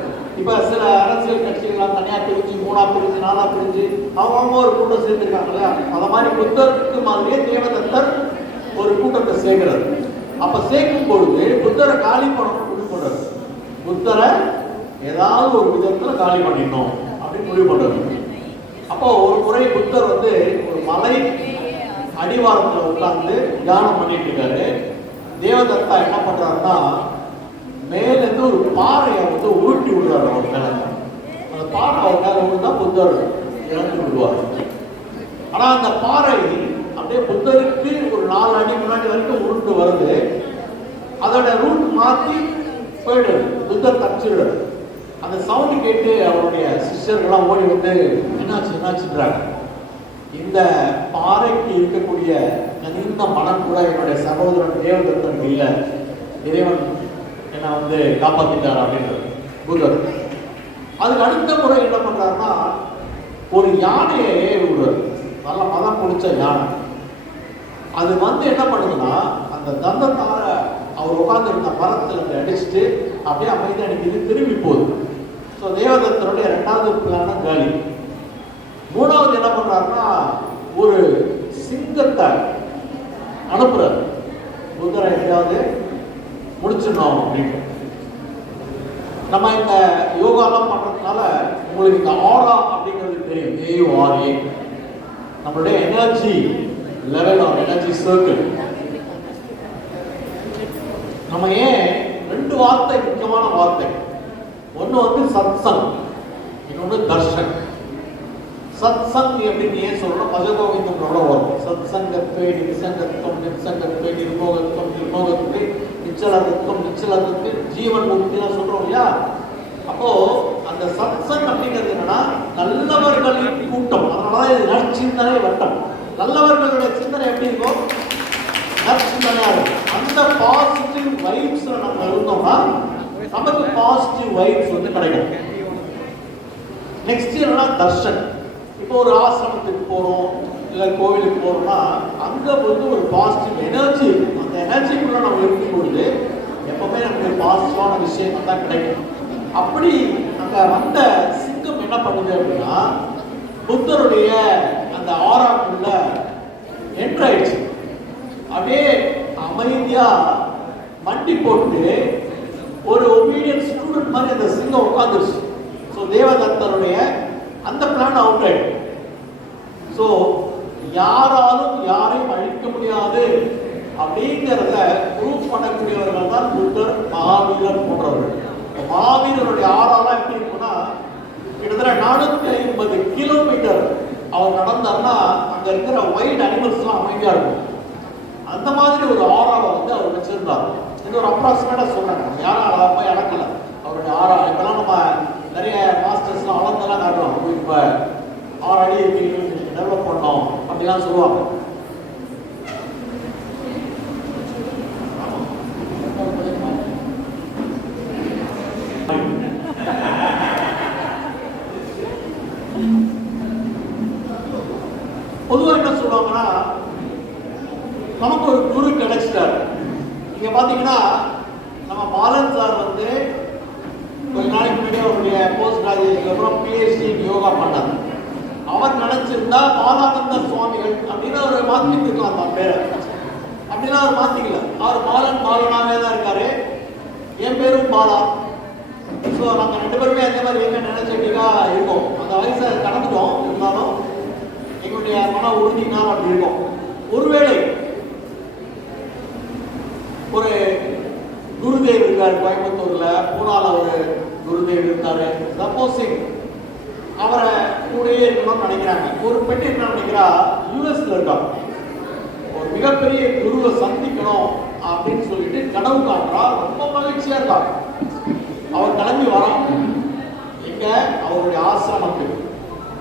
இப்ப சில அரசியல் கட்சிகள்லாம் தனியா பிரிஞ்சு, மூணா பிரிஞ்சு, நாலா பிரிஞ்சு அவங்க ஒரு கூட்டம் சேர்த்திருக்காங்க இல்லையா, அத மாதிரி புத்தருக்கு மாதிரியே தேவதத்தர் ஒரு கூட்டத்தை சேர்க்கிறார். அப்ப சேர்க்கும் பொழுது புத்தரை காலி பண்ணணும் முடிவு பண்றாரு. புத்தரை ஏதாவது ஒரு விதத்துல காலி பண்ணிடணும் அப்படின்னு முடிவு பண்றாரு. அப்போ ஒரு முறை புத்தர் வந்து ஒரு மலை அடிவாரத்துல உட்கார்ந்து தியானம் பண்ணிட்டு இருக்காரு. தேவதத்தா என்ன பண்றாருன்னா மேல இருந்து ஒரு பாறையை வந்து உருட்டி விடுறாரு அவர் மேல. அந்த பாறை அவர் மேல விழுந்தா புத்தர் இறந்து விடுவார். ஆனா அந்த பாறை அப்படியே புத்தருக்கு ஒரு 4 அடி முன்னாடி வரைக்கும் உருண்டு வருது. அதோட ரூட் மாத்தி போயிடுது, புத்தர் தப்பிச்சிடுறாரு. அந்த சவுண்டு கேட்டு அவருடைய சிஷ்யர்கள்லாம் ஓடி வந்து என்னாச்சுன்றாங்க. இந்த பாறைக்கு இருக்கக்கூடிய கனிந்த மனம் கூட என்னுடைய சகோதரன் தேவதத்தன் இல்லை, இறைவன் என்ன வந்து காப்பாத்திட்டார் அப்படின்றது புத்தர். அதுக்கு அடுத்த முறை என்ன பண்றாருன்னா ஒரு யானையை விடுறாரு, நல்ல மதம் பிடிச்ச யானை. அது வந்து என்ன பண்ணுதுன்னா அந்த தந்தத்தால அவர் உட்கார்ந்துருந்த மரத்தில் அடிச்சுட்டு அப்படியே அமைதியாக அடிக்கிறது, திரும்பி போகுது. ஸோ தேவதத்தனுடைய 2வது பிளான காலி. 3வது என்ன பண்றாருன்னா ஒரு சிங்கத்தை அனுப்புறாரு, புத்தரை எப்படியாவது முடிச்சிடணும் அப்படின்னு. நம்ம இந்த யோகாலாம் பண்றதுனால உங்களுக்கு இந்த ஆரா அப்படிங்கிறது தெரியும், AURA, நம்மளுடைய energy level or energy circle. நம்ம ஏன் 2 வார்த்தை முக்கியமான வார்த்தை, ஒன்று வந்து சத்சங், இன்னொன்று தர்ஷன். சத்சங் அப்படின்னு ஏன் சொல்றோம், பஜகோவிந்தங்களோட வரும். சத்சங்கத்வே நிசங்கத்துவம், நிசங்கத்வே நிர்மோகத்துவம், நிர்மோகத்வே நிச்சலத்துவம், நிச்சலத்துவம் ஜீவன் முக்திலாம் சொல்றோம் இல்லையா. அப்போ அந்த சத்சங் அப்படிங்கிறது என்னன்னா நல்லவர்களின் கூட்டம். அதனாலதான் இது நற்சிந்தனை வட்டம். நல்லவர்களுடைய சிந்தனை எப்படி இருக்கும், நற்சிந்தனையா இருக்கும். அந்த பாசிட்டிவ் வைப்ஸ்ல நம்ம இருந்தோம்னா நமக்கு பாசிட்டிவ் வைப்ஸ் வந்து கிடைக்கும். நெக்ஸ்ட் என்னன்னா தர்ஷன். இப்போ ஒரு ஆசிரமத்துக்கு போறோம் இல்லை கோவிலுக்கு போறோம்னா அங்க வந்து ஒரு பாசிட்டிவ் எனர்ஜி, அந்த எனர்ஜிக்குள்ள நம்ம இருக்கும் பொழுது எப்பவுமே நமக்கு பாசிட்டிவான விஷயம் தான் கிடைக்கும். அப்படி அங்க வந்த சிங்கம் என்ன பண்ணுது அப்படின்னா புத்தருடைய அந்த ஆராக்குள்ள என்ட்ராயிடுச்சு. அப்படியே அமைதியா மண்டி போட்டு ஒரு ஒபீடியன்ட் ஸ்டூடெண்ட் மாதிரி அந்த சிங்கம் உட்காந்துருச்சு. ஸோ தேவதத்தருடைய அந்த பிளான் அவுட் ஆயிடும். ஸோ யாராலும் யாரையும் அழிக்க முடியாது அப்படிங்கிறத ப்ரூவ் பண்ணக்கூடியவர்கள் தான் புத்தர், மகாவீரர் போன்றவர்கள். மகாவீரருடைய ஆறாலாம் எப்படி இருக்குன்னா கிட்டத்தட்ட 450 கிலோமீட்டர் அவர் நடந்தார்னா அங்க இருக்கிற வைல்ட் அனிமல்ஸ்லாம் அமைதியா இருக்கும். அந்த மாதிரி ஒரு ஆறாவை வந்து அவர் வச்சிருந்தார். இது ஒரு அப்ராக்சிமேட்டா சொல்றாங்க, யாரும் அதை போய் அளக்கல அவருடைய ஆறா. இப்பெல்லாம் நம்ம நிறைய மாஸ்டர்ஸ்லாம் அளந்தெல்லாம் காட்டுறோம், இப்போ 6 அடி டெவலப் பண்ணோம் அப்படிலாம் சொல்லுவாங்க. பொதுவாக என்ன சொல்லுவாங்கன்னா நமக்கு ஒரு குரு கிடைச்சிட்டாரு. நீங்க பாத்தீங்கன்னா நம்ம பாலன் சார் வந்து கொஞ்ச நாளைக்கு முன்னாடி அவருடைய போஸ்ட் கிராஜுவேஷன் அப்புறம் PhD யோகா பண்ணார். அவர் நினைச்சிருந்தா பாலானந்த சுவாமிகள் அப்படின்னு அவர் மாத்திட்டு இருக்கலாம் தான் பேரை, அப்படின்னா அவர் மாத்திக்கல. அவர் பாலனாவே தான் இருக்காரு. என் பேரும் பாலா. ஸோ நம்ம 2 பேருமே அதே மாதிரி எங்க நினைச்சிட்டா இருக்கோம். அந்த வயசை கடந்துட்டோம், இருந்தாலும் எங்களுடைய மன உறுதினால் அப்படி இருக்கும். ஒருவேளை இருக்காரு. சப்போஸிங் அவரை கூடயே இருக்கணும்னு நினைக்கிறாங்க. ஒரு பெண் என்ன நினைக்கிறா, யூஎஸ்ல இருக்கா, ஒரு மிகப்பெரிய குருவை சந்திக்கணும் அப்படின்னு சொல்லிட்டு கனவு காட்டுறா. ரொம்ப மகிழ்ச்சியா இருக்கா. அவர் கிளம்பி வரான் எங்க, அவருடைய ஆசிரமத்துக்கு.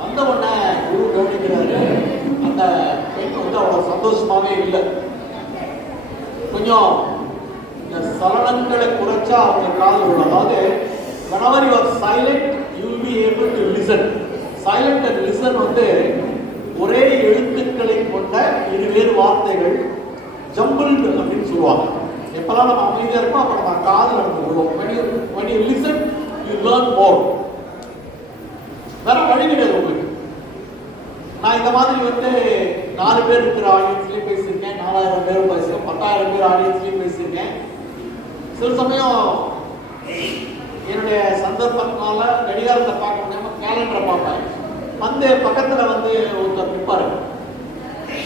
வந்த உடனே குரு கவனிக்கிறாரு, அந்த பெண் வந்து அவ்வளவு சந்தோஷமாவே இல்லை. கொஞ்சம் இந்த சலனங்களை குறைச்சா அவங்க காதல் விடும். அதாவது whenever you are silent you will be able to listen. Silent and listen வந்து ஒரே எழுத்துக்களை கொண்ட இருவேறு வார்த்தைகள், ஜம்பிள்டு அப்படின்னு சொல்லுவாங்க. எப்பெல்லாம் நம்ம அமைதியா இருக்கோம் அப்ப நம்ம காதல் நடந்து விடுவோம். when you listen you learn more. வேற வழி கிடையாது உங்களுக்கு. நான் இந்த மாதிரி வந்து 4 பேர் இருக்கிற ஆடியன்ஸ்லயும் பேசியிருக்கேன், 4000 பேர் பேசியிருக்கேன், 10,000 பேர் ஆடியன்ஸ்லயும் பேசியிருக்கேன். சில சமயம் என்னுடைய சந்தர்ப்பத்தினால கடிகாரத்தை பார்க்க முடியாம கேலண்டரை பார்ப்பேன். வந்து பக்கத்துல வந்து ஒருத்தர் நிற்பாரு.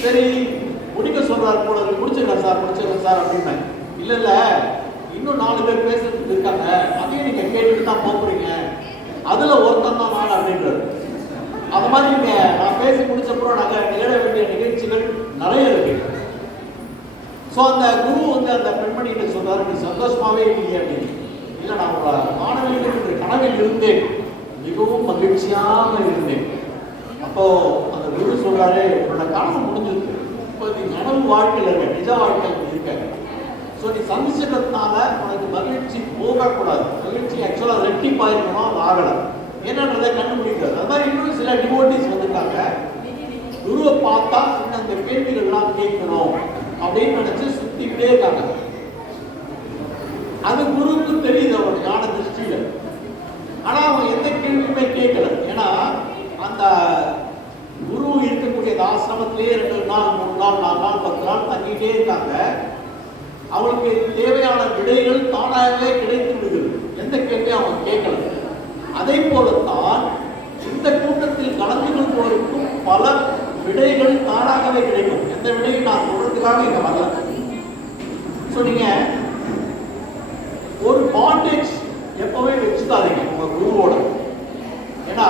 சரி முடிக்க சொல்றாரு போல இருக்கு, முடிச்சிருக்கேன் சார் அப்படின்னு. இல்ல இன்னும் 4 பேர் பேசுறதுக்கு இருக்காங்க, அதையும் நீங்க கேட்டுட்டு தான் போறீங்க, அதுல ஒருத்தன் தான் நான் அப்படின்றாரு. அந்த மாதிரி நான் பேசி முடிச்சப்பறம் நாங்க நிகழ வேண்டிய நிகழ்ச்சிகள் நிறைய இருக்கு. ஸோ அந்த குரு வந்து அந்த பெண்மணிகிட்ட சொல்றாரு, நீ சந்தோஷமாவே இல்லையே அப்படின்னு. இல்லை, நான் உங்களை மாணவிகள் கனவில் இருந்தேன், மிகவும் மகிழ்ச்சியாக இருந்தேன். அப்போ அந்த குரு சொல்றாரு, உன்னோட கனவு முடிஞ்சிருக்கு, இப்போ நீ கனவு வாழ்க்கையில் இருக்க, நிஜ வாழ்க்கையில் இருக்க. ஸோ நீ சந்திச்சதுனால உனக்கு மகிழ்ச்சி போகக்கூடாது. மகிழ்ச்சி ஆக்சுவலாக ரெட்டிப்பாயிருக்கணும், அது ஆகலை. என்னன்றதை கண்டுபிடிக்கிறது. அது மாதிரி இன்னும் சில டிவோட்டிஸ் வந்துட்டாங்க, குருவை பார்த்தா இன்னும் அந்த கேள்விகள்லாம் கேட்கணும் அப்படின்னு நினைச்சு சுத்திக்கிட்டே இருக்காங்க. அது குருவுக்கு தெரியுது அவரோட ஞான திருஷ்டியில. ஆனா அவங்க எந்த கேள்வியுமே கேட்கல. ஏன்னா அந்த குரு இருக்கக்கூடிய ஆசிரமத்திலேயே 2 நாள் 3 நாள் 4 நாள் 10 நாள் தங்கிட்டே இருக்காங்க. அவங்களுக்கு தேவையான விடைகள் தானாகவே கிடைத்து விடுகிறது. எந்த கேள்வியும் அவங்க கேட்கல. அதே போலத்தான் இந்த கூட்டத்தில் கலந்து கொள்வோருக்கும் பல விடைகள் தானாகவே கிடைக்கும். எந்த விடையும் நான் சொல்றதுக்காக இங்க வரல. ஸோ நீங்க ஒரு பாண்டேஜ் எப்பவுமே வச்சுக்காதீங்க உங்க குருவோட. ஏன்னா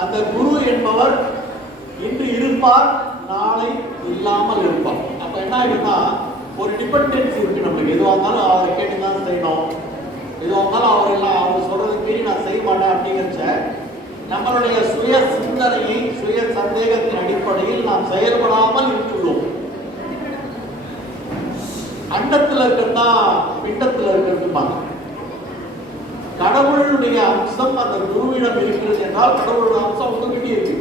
அந்த குரு என்பவர் இன்று இருப்பார், நாளை இல்லாமல் இருப்பார். அப்ப என்ன ஆகிடும்னா ஒரு டிபெண்டன்சி இருக்கு நம்மளுக்கு. எதுவாக இருந்தாலும் அவரை கேட்டுதான் செய்யணும், எதுவாக இருந்தாலும் அவர் சொல்றது மீறி நான் செய்ய மாட்டேன் அப்படிங்கிறச்ச நம்மளுடைய சுய சிந்தனையை சுய சந்தேகத்தின் அடிப்படையில் நாம் செயல்படாமல் இருந்துள்ளோம். அண்டத்தில் இருக்கிறதா பிண்டத்தில் இருக்கிறதுமாங்க. கடவுளுடைய அம்சம் அந்த குருவிடம் இருக்கிறது என்றால் கடவுளுடைய அம்சம் உங்ககிட்ட இருக்கு.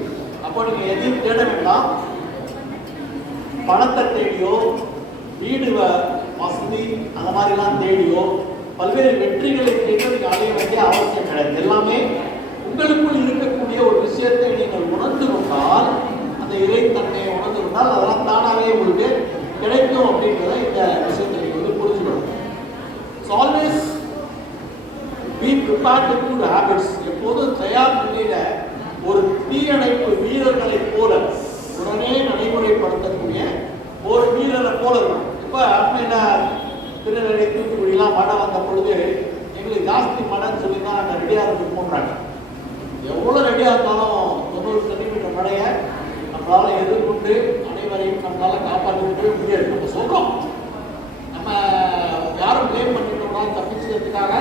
அப்போ நீங்க எதையும் தேட வேண்டாம். பணத்தை தேடியோ வீடு வசதி அந்த மாதிரிலாம் தேடியோ பல்வேறு வெற்றிகளை தேடி நீங்க அடைய வேண்டிய அவசியம் கிடையாது. எல்லாமே உங்களுக்குள் இருக்கக்கூடிய ஒரு விஷயத்தை நீங்கள் உணர்ந்து கொண்டால், அந்த இறைத்தன்மையை உணர்ந்து கொண்டால் அதெல்லாம் தானாகவே உங்களுக்கு கிடைக்கும் அப்படின்றத இந்த விஷயத்தை நீங்க வந்து புரிஞ்சுக்கணும். So always be prepared to good habits. எப்போதும் தயார் நிலையில ஒரு தீயணைப்பு வீரர்களை போல உடனே நடைமுறைப்படுத்தக்கூடிய ஒரு வீரரை போல இருக்கும். இப்போ அண்மையில திருநெல்வேலி தூத்துக்குடியெல்லாம் மழை வந்த பொழுது எங்களுக்கு ஜாஸ்தி மழைன்னு சொல்லி தான் நாங்கள் ரெடியாக இருந்து போன்றாங்க. எவ்வளோ ரெடியாக இருந்தாலும் 90 சென்டிமீட்டர் மழையை நம்மளால எதிர்கொண்டு அனைவரையும் நம்மளால காப்பாற்றிட்டு முடியாது. நம்ம சொல்றோம், நம்ம யாரும் பிளேம் பண்ணிட்டோம்னா தப்பிச்சுக்கிறதுக்காக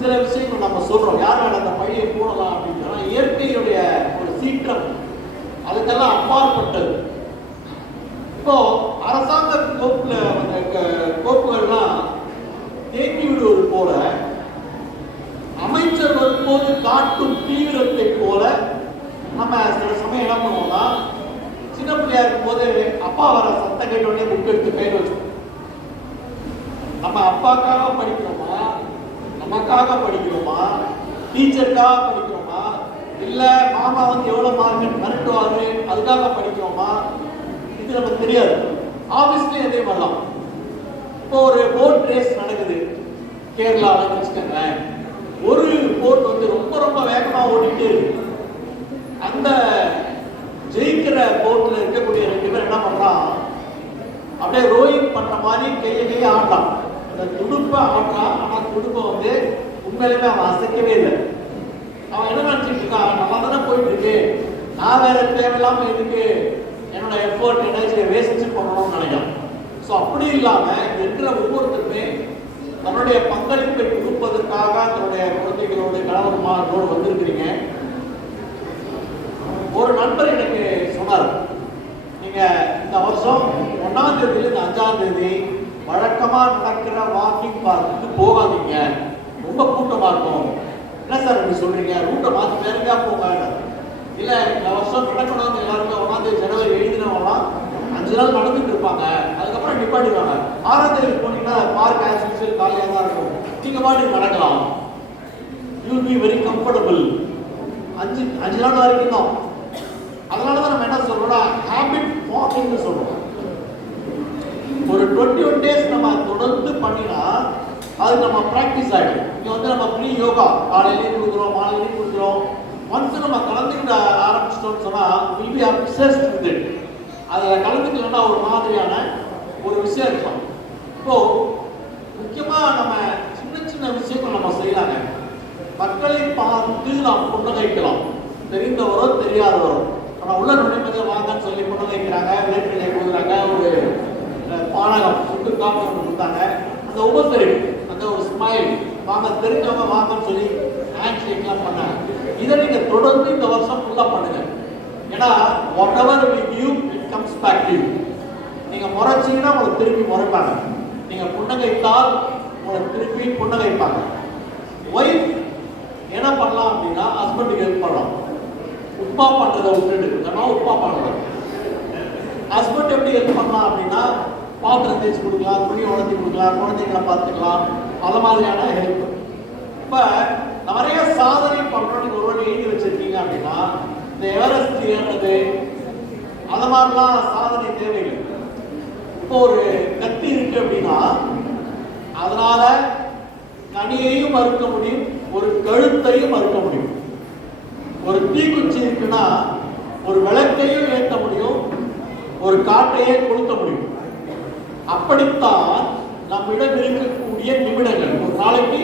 சில விஷயங்கள் நம்ம சொல்றோம், யார் வேலை அந்த பழியை போடலாம் அப்படின்னு. இயற்கையுடைய ஒரு சீற்றம் அதுக்கெல்லாம் அப்பாற்பட்டது. இப்போ அரசாங்க கோப்புகள்லாம் தேக்கி விடுவது போல, அமைச்சர் வரும்போது காட்டும் தீவிரத்தை போல நம்ம சில சமயம் என்ன பண்ணுவோம்னா, சின்ன பிள்ளையா இருக்கும் போது அப்பா வர சத்தம் கேட்டோடனே புக் எடுத்து பேர் வச்சோம். நம்ம அப்பாக்காக படிக்கிறோமா, நமக்காக படிக்கிறோமா, டீச்சருக்காக படிக்கிறோமா, இல்ல மாமா வந்து எவ்வளவு மார்க் மிரட்டுவாரு அதுக்காக படிக்கிறோமா, இது நமக்கு தெரியாது. ஆபீஸ்லயும் அதே மாதிரிதான். இப்போ ஒரு போட் ரேஸ் நடக்குது கேரளாவில் வச்சுக்கோங்களேன். ஒரு போட் வந்து ரொம்ப ரொம்ப வேகமா ஓடிட்டே இருக்கு. அந்த ஜெயிக்கிற போட்ல இருக்கக்கூடிய 2 பேர் என்ன பண்றான், அப்படியே ரோயிங் பண்ற மாதிரி கையை ஆடுறான். அந்த துடுப்பை ஆடுறான். ஆனா துடுப்பை வந்து உண்மையிலுமே அவன் அசைக்கவே இல்லை. அவன் என்ன நினைச்சிட்டு இருக்கான், நல்லா தானே போயிட்டு இருக்கு, நான் வேற தேவையில்லாம இதுக்கு என்னோட எஃபோர்ட் எனர்ஜியை வேஸ்ட் பண்ணணும்னு நினைக்கிறான். ஸோ அப்படி இல்லாம இருக்கிற ஒவ்வொருத்தருமே தன்னுடைய பங்களிப்பை கொடுப்பதற்காக தன்னுடைய குழந்தைகளோட கணவன்மாரோடு வந்திருக்கிறீங்க. ஒரு நண்பர் எனக்கு சொன்னார், நீங்க இந்த வருஷம் 1ஆம் தேதியிலிருந்து 5ஆம் தேதி வழக்கமா நடக்கிற வாக்கிங் பார்க்குக்கு போகாதீங்க, ரொம்ப கூட்டமா இருக்கும். என்ன சார் இப்படி சொல்றீங்க, ரூட்டை மாற்றி வேற எங்கேயா போங்க. இல்ல இந்த வருஷம் நடக்கணும்னு எல்லாருமே 1ஆம் தேதி ஜனவரி எழுதினவங்களாம் 5 நாள் நடந்துட்டு இருப்பாங்க, அதுக்கப்புறம் நிப்பாட்டிடுவாங்க. 6ஆம் தேதி போனீங்கன்னா பார்க் ஆஸ் யூசுவல் காலியாக தான் இருக்கும், நீங்க பாட்டுக்கு நடக்கலாம், you will be very comfortable. 5 நாள் வரைக்கும் தான். அதனால தான் நம்ம என்ன சொல்றோம்னா ஹேபிட் ஃபார்மிங்னு சொல்றோம். ஒரு 21 டேஸ் நம்ம தொடர்ந்து பண்ணினா அது நம்ம பிராக்டிஸ் ஆகிடும். இங்கே வந்து நம்ம ஃப்ரீ யோகா காலையிலேயும் கொடுக்குறோம், மாலையிலையும் கொடுக்குறோம். ஒன்ஸ் நம்ம கலந்துக்கிட்ட ஆரம்பிச்சிட்டோம்னு சொன்னால் will be obsessed with it. அதில் கலந்துக்கலன்னா ஒரு மாதிரியான ஒரு விஷயம் இருக்கும். இப்போ முக்கியமாக நம்ம சின்ன சின்ன விஷயங்கள் நம்ம செய்யலாங்க. மக்களை பார்த்து நாம் புன்னகைக்கலாம், தெரிந்தவரோ தெரியாதவரோ. ஆனால் உள்ள நுழைமதியை வாங்கன்னு சொல்லி புன்னகைக்கிறாங்க, வேற்றிலை போடுறாங்க, ஒரு பானகம் சுட்டு காப்பி ஒன்று கொடுத்தாங்க, அந்த உபசரிப்பு, அந்த ஒரு ஸ்மைல், வாங்க தெரிஞ்சவங்க வாங்கன்னு சொல்லி ஹேண்ட் ஷேக்லாம் பண்ணாங்க. இதை நீங்கள் தொடர்ந்து இந்த வருஷம் ஃபுல்லாக பண்ணுங்க. ஏன்னா whatever we give it comes back to you. நீங்கள் முறைச்சிங்கன்னா உங்களை திருப்பி முறைப்பாங்க, நீங்கள் புன்னகைத்தால் உங்களை திருப்பி புன்னகைப்பாங்க. ஒய்ஃப் என்ன பண்ணலாம் அப்படின்னா ஹஸ்பண்டுக்கு ஹெல்ப் பண்ணலாம். உப்பா பண்ணுறதை விட்டுட்டு ஏன்னா உப்பா பண்ணலாம். ஹஸ்பண்ட் எப்படி ஹெல்ப் பண்ணலாம் அப்படின்னா பாத்திரம் தேய்ச்சி கொடுக்கலாம், துணி உடச்சி கொடுக்கலாம், குழந்தைங்களை பார்த்துக்கலாம், அது மாதிரியான ஹெல்ப். இப்போ நிறைய சாதனை பண்ணுறோன்னு ஒரு வாட்டி எழுதி வச்சிருக்கீங்க அப்படின்னா இந்த எவரெஸ்ட் ஏறது அது மாதிரிலாம் சாதனை தேவையில்லை. இப்போ ஒரு கத்தி இருக்கு அப்படின்னா அதனால கனியையும் மறுக்க முடியும், ஒரு கழுத்தையும் மறுக்க முடியும். ஒரு தீக்குச்சி இருக்குன்னா ஒரு விளக்கையும் ஏற்ற முடியும், ஒரு காட்டையே கொளுத்த முடியும். அப்படித்தான் நம்மிடம் இருக்கக்கூடிய நிமிடங்கள். ஒரு நாளைக்கு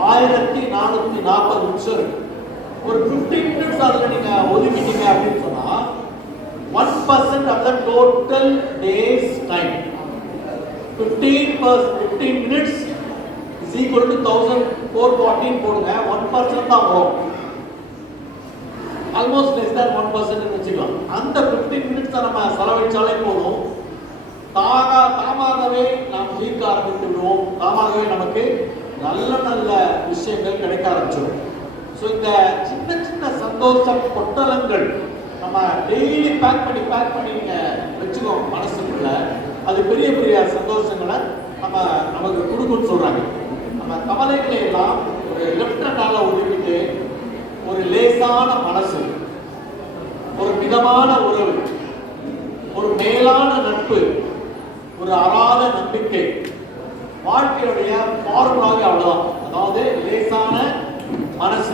1440 நிமிஷம் இருக்கு. ஒரு 15 மினிட்ஸ் அதில் நீங்க ஒதுக்கிட்டீங்க அப்படின்னு சொன்னா 1% of the total day's time. 15 minutes is equal to 1414 போடுங்க, 1% தான் வரும். ஆல்மோஸ்ட் லெஸ் தேன் 1% வச்சுக்கலாம். அந்த 15 மினிட்ஸ் நம்ம செலவழிச்சாலே போதும், தாமாகவே நாம் ஜீர்க்க ஆரம்பித்து விடுவோம். தாமாகவே நமக்கு நல்ல நல்ல விஷயங்கள் கிடைக்க ஆரம்பிச்சிடும். ஸோ இந்த சின்ன சின்ன சந்தோஷ பொட்டலங்கள் நம்ம டெய்லி பேக் பண்ணி நீங்கள் வச்சுக்கோங்க மனசுக்குள்ள. அது பெரிய பெரிய சந்தோஷங்களை நமக்கு கொடுக்குன்னு சொல்கிறாங்க. நம்ம கவலைகளை எல்லாம் ஒரு லெஃப்ட் ஹேண்டால ஒதுக்கிட்டு ஒரு லேசான மனசு, ஒரு மிதமான உறவு, ஒரு மேலான நட்பு, ஒரு அறாத நம்பிக்கை வாழ்க்கையுடைய ஃபார்முலாவே அவ்வளவுதான். அதாவது லேசான மனசு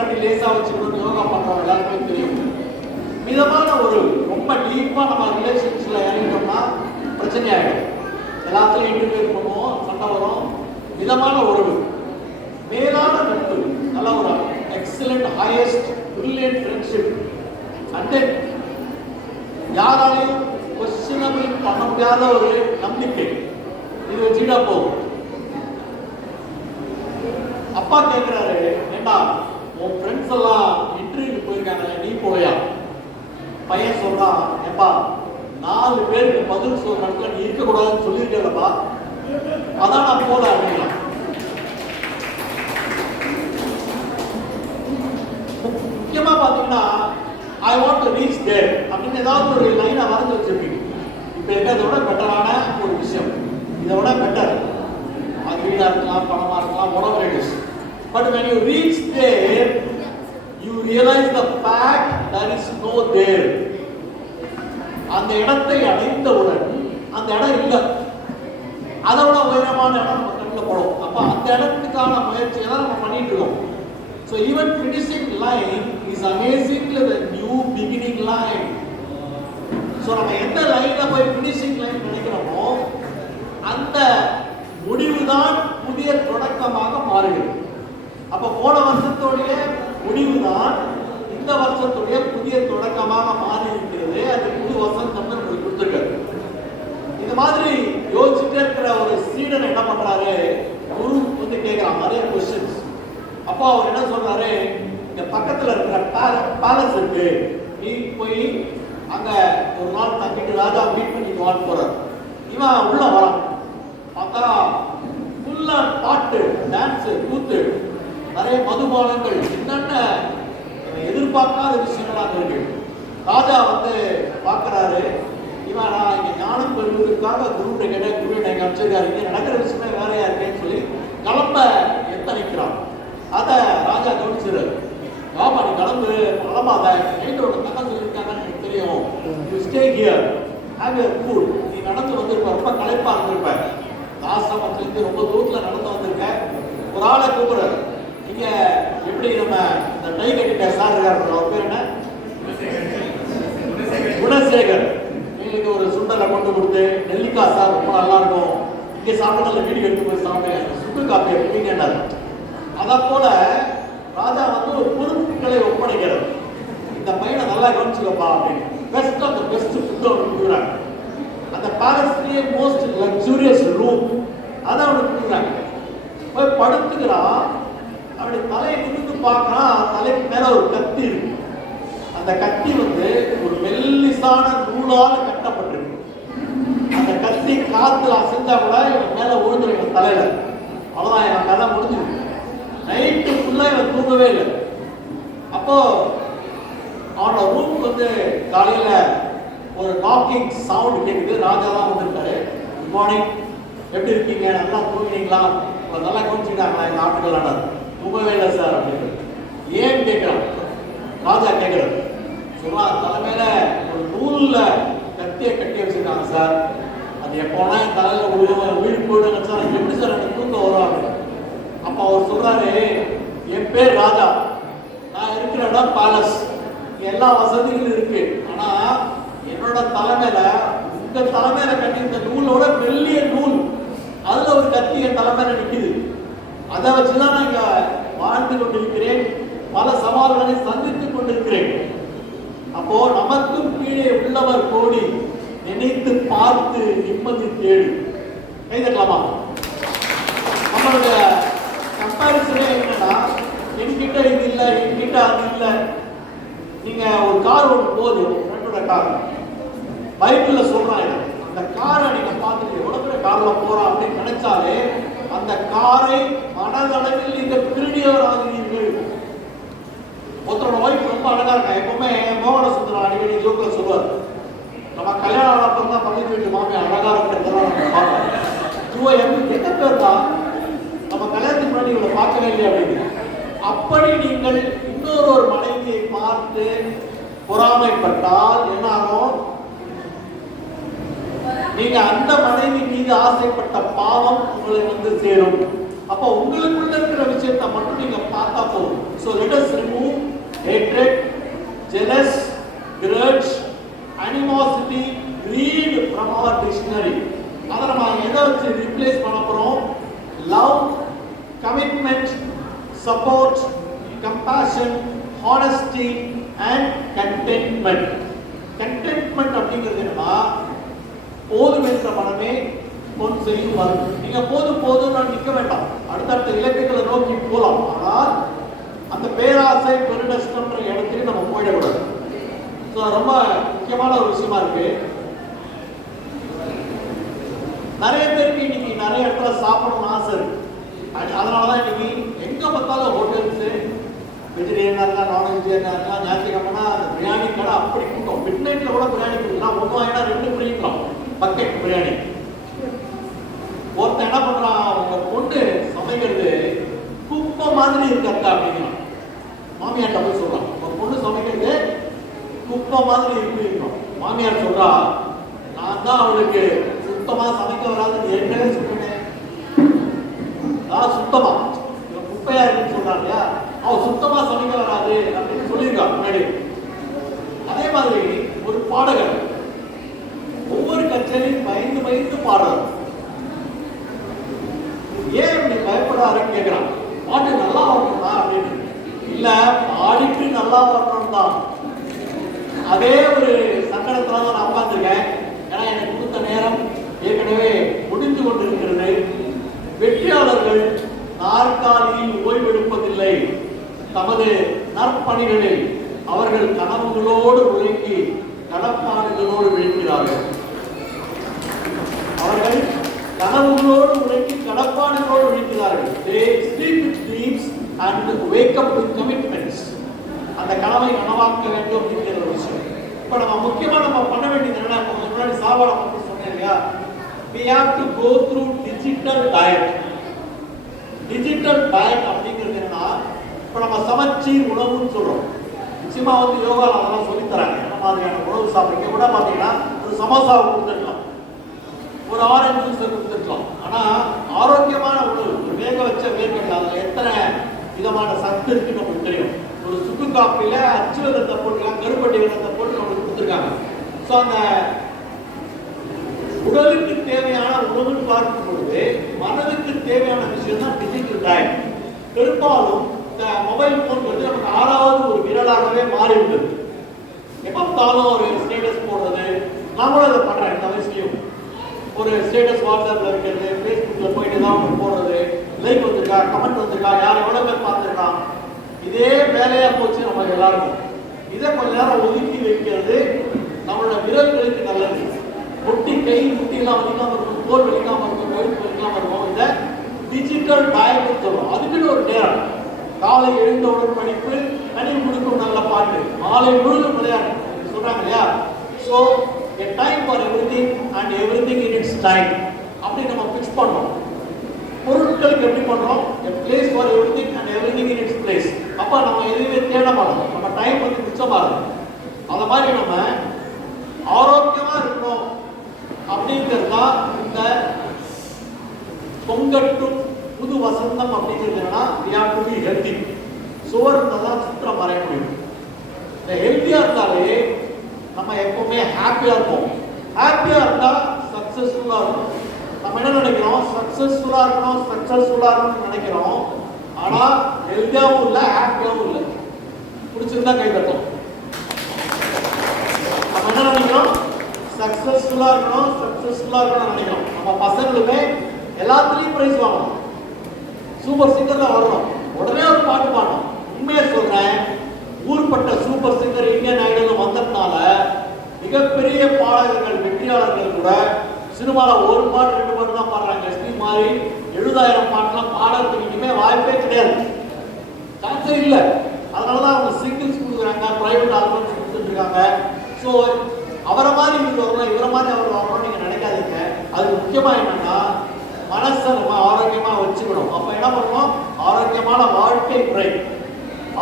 அப்படி லேசா வச்சுக்கணும். யோகா பண்றவங்க எல்லாருக்குமே தெரியும். மிதமான ஒரு ரொம்ப டீப்பா நம்ம ரிலேஷன்ஷிப்ல இறங்கிட்டோம்னா பிரச்சனை ஆகிடும். எல்லாத்துலையும் இன்டர்வியூ பண்ணுவோம், சண்டை வரும். மிதமான உறவு, மேலான நட்பு, நல்ல ஒரு excellent highest brilliant friendship, and then யாராலையும் கொஸ்டினபிள் பண்ண முடியாத ஒரு நம்பிக்கை. இது வச்சுட்டா போகும். அப்பா கேட்கிறாரு, ஏண்டா உன் ஃப்ரெண்ட்ஸ் எல்லாம் இன்டர்வியூக்கு போயிருக்காங்க, நீ போயா? பையன் சொல்றான், ஏப்பா 4 பேருக்கு பதில் சொல்ற இடத்துல நீ இருக்கக்கூடாதுன்னு சொல்லியிருக்கேன்ப்பா, அதான் நான் போல அப்படின்னா. முக்கியமா பாத்தீங்கன்னா ஐ வாண்ட் டு ரீச் தேர் அப்படின்னு ஏதாவது ஒரு லைனை வரைஞ்சு வச்சிருப்பீங்க. இப்போ இருக்கிறத விட பெட்டரான ஒரு விஷயம், இதை விட பெட்டர், அது வீடா இருக்கலாம், பணமா இருக்கலாம், whatever it is. But when you reach there, you realize the fact there is no there. அந்த இடத்தை அடைந்தவுடன் அந்த இடம் இல்லை, அதை விட உயரமான இடம் நம்ம கண்ணில் படும். அப்போ அந்த இடத்துக்கான முயற்சியை தான் நம்ம பண்ணிட்டு இருக்கோம். So even finishing line is amazingly the new beginning line. So நம்ம எந்த லைன்ல போய் finishing line நினைக்கிறோமோ அந்த முடிவுதான் புதிய தொடக்கமாக மாறுகிறது. அப்ப போன வருஷத்தோடைய முடிவுதான் இந்த வருஷத்துடைய புதிய தொடக்கமாக மாறி இருக்கிறது. அது புது வசந்தம் உங்களுக்கு கொடுத்துருக்காரு. இந்த மாதிரி யோசிச்சுட்டே இருக்கிற ஒரு சீடன் என்ன பண்றாரு, குரு வந்து கேட்கிறான் நிறைய கொஸ்டின்ஸ். அப்போ அவர் என்ன சொல்றாரு, இந்த பக்கத்துல இருக்கிற பேலஸ் இருக்கு, நீ போய் அங்க ஒரு நாள் தங்கிட்டு ராஜா மீட் பண்ணிட்டு வான்னு போறாரு. இவன் உள்ள வரான், பார்த்தா ஃபுல்லா பாட்டு, டான்ஸ், கூத்து, நிறைய மதுபானங்கள், என்னென்ன எதிர்பார்க்காத விஷயங்களாக இருக்கு. ராஜா வந்து பார்க்கிறாரு, இவன் நான் இங்க ஞானம் பெறுவதற்காக குருவிட கேட்ட, குருவிட அமைச்சிருக்காரு, இங்க நடக்கிற விஷயமே வேறையா இருக்கேன்னு சொல்லி கிளம்ப எத்தனைக்கிறான். அதை ராஜா கவனிச்சிருக்காரு. ஆமா, நீ கிளம்பு, கிளம்பாத, நைட்டோட தங்க சொல்லியிருக்காங்கன்னு எனக்கு தெரியும். You stay here, have your food. நீ நடந்து வந்திருப்ப, ரொம்ப களைப்பா இருந்திருப்ப, தாசமத்திலிருந்து ரொம்ப தூரத்துல நடந்து வந்திருக்க. ஒரு ஆளை கூப்பிடுறாரு, இங்க எப்படி நம்ம இந்த டை கட்டிட்ட சார் இருக்காரு, அவர் பேர் என்ன, குணசேகர், எங்களுக்கு ஒரு சுண்டலை கொண்டு கொடுத்து, நெல்லிக்காய் சார் ரொம்ப நல்லா இருக்கும், இங்க சாப்பிட்டு வீடு எடுத்து போய் சாப்பிட்டு சுட்டு காப்பி எப்படின்னு. அதை போல ராஜா வந்து ஒரு பொறுப்புகளை ஒப்படைக்கிறார். இந்த பையனை நல்லா கவனிச்சுக்கப்பா அப்படின்னு best of the best food அவனுக்கு கொடுக்குறாங்க. அந்த பேலஸ்லயே மோஸ்ட் லக்ஸூரியஸ் ரூம் அதை அவனுக்கு கொடுக்குறாங்க. போய் படுத்துக்கிறான். அவனுடைய தலையை குடித்து பார்க்கறான், தலைக்கு மேல ஒரு கத்தி இருக்கு. அந்த கத்தி வந்து ஒரு மெல்லிசான நூலால கட்டப்பட்டிருக்கு. அந்த கத்தி காத்துல அசைஞ்சா கூட இவன் மேல விழுந்துடும் இவன் தலையில. அவ்வளவுதான், இவன் கதை முடிஞ்சிருக்கு. நைட்டு ஃபுல்லா இவன் தூங்கவே இல்லை. அப்போ அவனோட ரூம் வந்து காலையில ஒரு நாக்கிங் சவுண்ட் கேட்குது. ராஜா தான் வந்திருக்காரு. குட் மார்னிங், எப்படி இருக்கீங்க, நல்லா தூங்கினீங்களா, உங்களை நல்லா கவனிச்சுட்டாங்களா எங்க ஆட்டுகள்? தூங்கவே இல்லை சார் அப்படின்னு. ஏன் கேட்கிறான் ராஜா, கேட்கிறார். சொல்றான், தலைமையில ஒரு நூல்ல கத்தியை கட்டி வச்சிருக்காங்க சார், அது எப்போனா என் தலையில வீடு போயிடுங்க சார், எப்படி சார் எனக்கு தூக்கம் வரும் அப்படின்னு. அப்ப அவர் சொல்றாரு, என் பேர் ராஜா, நான் இருக்கிற இடம் பேலஸ், எல்லா வசதிகளும் இருக்கு, ஆனா என்னோட தலைமையில உங்க தலைமையில கட்டி இந்த நூலோட வெள்ளிய நூல், அதுல ஒரு கத்தி என் தலைமையில நிக்குது. அதை வச்சுதான் நான் இங்க வாழ்ந்து கொண்டிருக்கிறேன், பல சவால்களை சந்தித்துக் கொண்டிருக்கிறேன். அப்போ நமக்கும் கீழே உள்ளவர் கோடி, நினைத்து பார்த்து நிம்மதி தேடு. கை தட்டலாமா? நம்மளுடைய கம்பேரிசனே என்னன்னா, என்கிட்ட இது இல்லை, என்கிட்ட அது இல்லை. நீங்க ஒரு கார் ஒன்று போகுது, ஃப்ரெண்டோட கார், பைபிள்ல சொல்றாங்க, அந்த காரை நீங்க பார்த்துட்டு எவ்வளவு பேர் கார்ல போறோம் அப்படின்னு நினைச்சாலே அந்த காரை மனதளவில் நீங்க திருடியவர் ஆகிறீர்கள். ஒருத்தரோட ஒய்ஃப் ரொம்ப அழகா இருக்கா. எப்பவுமே மோகன சுந்தரம் அடிக்கடி ஜோக்கில் சொல்லுவார், நம்ம கல்யாணம் அப்புறம் தான் பக்கத்து வீட்டு மாமியார் அழகா இருக்கிறதெல்லாம் நம்ம பார்ப்போம். எந்த பேர் தான் நம்ம கல்யாணத்துக்கு முன்னாடி இவங்களை பார்க்கவே இல்லை அப்படின்னு. அப்படி நீங்கள் இன்னொரு ஒரு மனைவியை பார்த்து பொறாமைப்பட்டால் என்ன ஆகும்? நீங்க அந்த மனைவி மீது ஆசைப்பட்ட பாவம் உங்களை வந்து சேரும். அப்ப உங்களுக்குள்ள இருக்கிற விஷயத்தை மட்டும் நீங்க பார்த்தா போதும். So let us remove hatred, jealous, grudge, animosity, greed from our dictionary. அதை நம்ம எதை வச்சு ரீப்ளேஸ் பண்ண போறோம்? Love, commitment, support, compassion, honesty and contentment. Contentment அப்படிங்கிறது என்னன்னா, போதும் என்ற மனமே பொன் செய்யும் வரும். நீங்க போதும் போதும் நான் நிற்க வேண்டாம், அடுத்தடுத்த இலக்குகளை நோக்கி போலாம். ஆனால் அந்த பேராசை பெருநஷ்டம்ன்ற இடத்துக்கு நம்ம போயிடக்கூடாது. ரொம்ப முக்கியமான ஒரு விஷயமா இருக்கு. நிறைய பேருக்கு இன்னைக்கு நிறைய இடத்துல சாப்பிடணும்னு ஆசை இருக்கு. அதனாலதான் இன்னைக்கு எங்க பார்த்தாலும் ஹோட்டல்ஸ், வெஜிடேரியனா இருக்கா, நான் வெஜிடேரியனா இருக்கா, ஞாயிற்றுக்கிழமைனா அந்த பிரியாணி கடை அப்படி கூட்டம். மிட் நைட்ல கூட பிரியாணி கொடுக்கலாம், ஒன்று வாங்கினா 2 பிரிக்கலாம், பக்கெட் பிரியாணி. ஒருத்தன் என்ன பண்றான், அவங்க பொண்ணு சமைக்கிறது குப்பை மாதிரி இருக்கா அப்படிங்கிறான். மாமியார்ட்ட போய் சொல்றான், உங்க பொண்ணு சமைக்கிறது குப்பை மாதிரி இருக்கு. மாமியார் சொல்றா, நான் தான் அவளுக்கு சுத்தமா சமைக்க வராதுன்னு ஏற்கனவே சொல்றேன். சுத்தமா குப்பையா இருக்குன்னு சொல்றாங்க இல்லையா, அவ சுத்தமா சமைக்க வராது அப்படின்னு சொல்லியிருக்கான் முன்னாடி. அதே மாதிரி ஒரு பாடகர் ஒவ்வொரு கச்சேரியும் பயந்து பயந்து பாடுறாரு. ஏன் இப்படி பயப்படுறாருன்னு கேட்கிறான். பாட்டு நல்லா இருக்குமா அப்படின்னு. இல்ல நல்லா வரணும் தான். அதே ஒரு சங்கடத்துல தான் நான் உட்கார்ந்துருக்கேன். ஏன்னா எனக்கு கொடுத்த நேரம் ஏற்கனவே முடிந்து கொண்டிருக்கிறது. வெற்றியாளர்கள் நாற்காலியில் ஓய்வெடுப்பதில்லை. தமது நற்பணிகளில் அவர்கள் கனவுகளோடு உழைக்கி கடப்பாடுகளோடு விழிக்கிறார்கள். அவர்கள் கனவுகளோடு உழைக்கி கடப்பாடுகளோடு விழிக்கிறார்கள். They sleep with dreams and wake up with commitments. அந்த கனவை நனவாக்க வேண்டும் அப்படிங்கிற ஒரு விஷயம். இப்ப நம்ம முக்கியமா நம்ம பண்ண வேண்டியது என்னன்னா, கொஞ்சம் முன்னாடி சாப்பாடை பத்தி சொன்னேன் இல்லையா, we have to go through digital diet. Digital diet அப்படிங்கிறது என்னன்னா, இப்ப நம்ம சமச்சீர் உணவுன்னு சொல்றோம். நிச்சயமா வந்து யோகா அதெல்லாம் சொல்லித் தராங்க. என்ன மாதிரியான உணவு சாப்பிடுங்க கூட பாத்தீங்கன்னா, ஒரு சமோசாவை கொடுத்துருக்கலாம், ஒரு ஆரஞ்சு ஜூஸை கொடுத்துருக்கலாம். ஆனா ஆரோக்கியமான உணவு, வேக வச்ச வேர்க்கடலை, அதுல எத்தனை விதமான சத்து இருக்குன்னு நமக்கு தெரியும். ஒரு சுக்கு காப்பில அச்சு வெள்ளத்தை போட்டுருக்காங்க, கருப்பட்டி வெள்ளத்தை போட்டு நமக்கு கொடுத்துருக்காங்க. ஸோ அந்த உடலுக்கு தேவையான உணவுன்னு பார்க்கும் பொழுது மனதுக்கு தேவையான விஷயம் தான் டிஜிட்டல் டயட். பெரும்பாலும் இந்த மொபைல் போன் வந்து நமக்கு 6வது ஒரு விரலாகவே மாறிவிட்டது. எப்பத்தாலும் ஒரு ஸ்டேட்டஸ் போடுறது, நான் கூட அதை பண்றேன். இந்த வயசுலயும் ஒரு ஸ்டேட்டஸ் வாட்ஸ்அப்ல இருக்கிறது, ஃபேஸ்புக்ல போயிட்டு தான் ஒன்று போடுறது, லைக் வந்திருக்கா, கமெண்ட் வந்திருக்கா, யார் எவ்வளோ பேர் பார்த்துருக்கான், இதே வேலையா போச்சு நம்ம எல்லாருக்கும். இதை கொஞ்ச நேரம் ஒதுக்கி வைக்கிறது நம்மளோட விரல்களுக்கு நல்லது. முட்டி கை முட்டிலாம் வலிக்காம இருக்கும், தோல் வலிக்காம இருக்கும், கழுத்து வலிக்காம இருக்கும். இதை டிஜிட்டல் டயட் சொல்றோம். அதுக்குன்னு ஒரு நேரம், காலை எழுந்தவுடன் படிப்பு, கனி கொடுக்கும் நல்ல பாட்டு, மாலை முழுதும் விளையாட்டு சொல்றாங்க இல்லையா. So a time for everything and everything in its time அப்படி நம்ம பிக்ஸ் பண்றோம். பொருட்களுக்கு எப்படி பண்றோம், a place for everything and everything in its place. அப்ப நம்ம எதுவுமே தேட மாட்டோம், நம்ம டைம் வந்து மிச்சமாகும். அந்த மாதிரி நம்ம ஆரோக்கியமா இருக்கணும் அப்படிங்கிறது தான் இந்த பொங்கட்டும் புது வசந்தம் அப்படிங்கிறது. என்னன்னா we have to be healthy. சுவர் இருந்தால் தான் சுத்தம் வரைய முடியும். இந்த ஹெல்த்தியா இருந்தாலே நம்ம எப்பவுமே ஹாப்பியா இருப்போம். ஹாப்பியா இருந்தா சக்சஸ்ஃபுல்லா இருக்கும். நம்ம என்ன நினைக்கிறோம், சக்சஸ்ஃபுல்லா இருக்கணும், சக்சஸ்ஃபுல்லா இருக்கணும்னு நினைக்கிறோம். ஆனா ஹெல்த்தியாவும் இல்லை, ஹாப்பியாவும் இல்லை. பிடிச்சிருந்தா கை தட்டும். நம்ம என்ன நினைக்கிறோம், சக்சஸ்ஃபுல்லா இருக்கணும், சக்சஸ்ஃபுல்லா இருக்கணும்னு நினைக்கிறோம். நம்ம பசங்களுமே எல்லாத்துலயும் பிரைஸ் வாங்கணும், சூப்பர் சிங்கர்ல வரணும், உடனே ஒரு பாட்டு பாடணும். உண்மையை சொல்றேன், ஊர்பட்ட சூப்பர் சிங்கர் இந்தியன் ஐடல் வந்ததுனால மிகப்பெரிய பாடகர்கள், வெற்றியாளர்கள் கூட சினிமால ஒரு பாட்டு 2 பாட்டு தான் பாடுறாங்க. எஸ்பி மாதிரி 70,000 பாட்டுலாம் பாடுறதுக்கு இனிமே வாய்ப்பே கிடையாது, சான்ஸே இல்லை. அதனாலதான் அவங்க சிங்கிள்ஸ் கொடுக்குறாங்க, பிரைவேட் ஆல்பம்ஸ் கொடுத்துட்டு இருக்காங்க. ஸோ அவரை மாதிரி இவர் வரணும், இவரை மாதிரி அவர் வரணும்னு நீங்க நினைக்காதீங்க. அது முக்கியமா என்னன்னா, மனசை நம்ம ஆரோக்கியமா வச்சுக்கணும். அப்ப என்ன பண்ணணும், ஆரோக்கியமான வாழ்க்கை முறை,